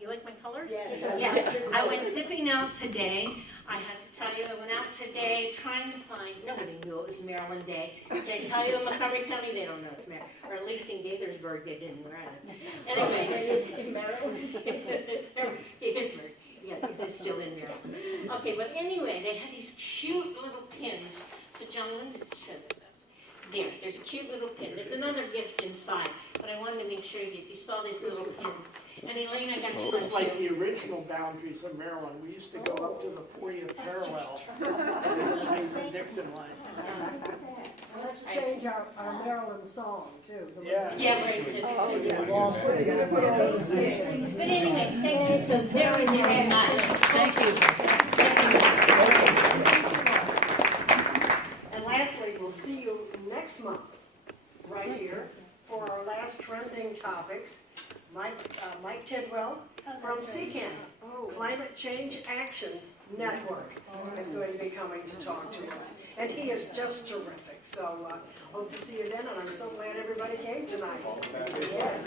you like my colors? Yes. I went zipping out today. I have to tell you, I went out today trying to find, nobody knew it was Maryland Day. They tell you in Montgomery County, they don't know it's Maryland. Or at least in Gaithersburg, they didn't wear it. Anyway. Yeah, it's still in Maryland. Okay, but anyway, they had these cute little pins. So John, let me just show you this. There's a cute little pin. There's another gift inside, but I wanted to make sure you saw this little pin. And Elaine, I got you one It's too. like the original boundaries of Maryland. We used to go up to the 40th parallel. Nixon line. Let's change our Maryland song too. Yeah, right. But anyway, thank you so very, very much. Thank you. And lastly, we'll see you next month, right here, for our last trending topics. Mike Tidwell from CCAN, Climate Change Action Network, is going to be coming to talk to us. And he is just terrific. So hope to see you then, and I'm so glad everybody came tonight. Yeah.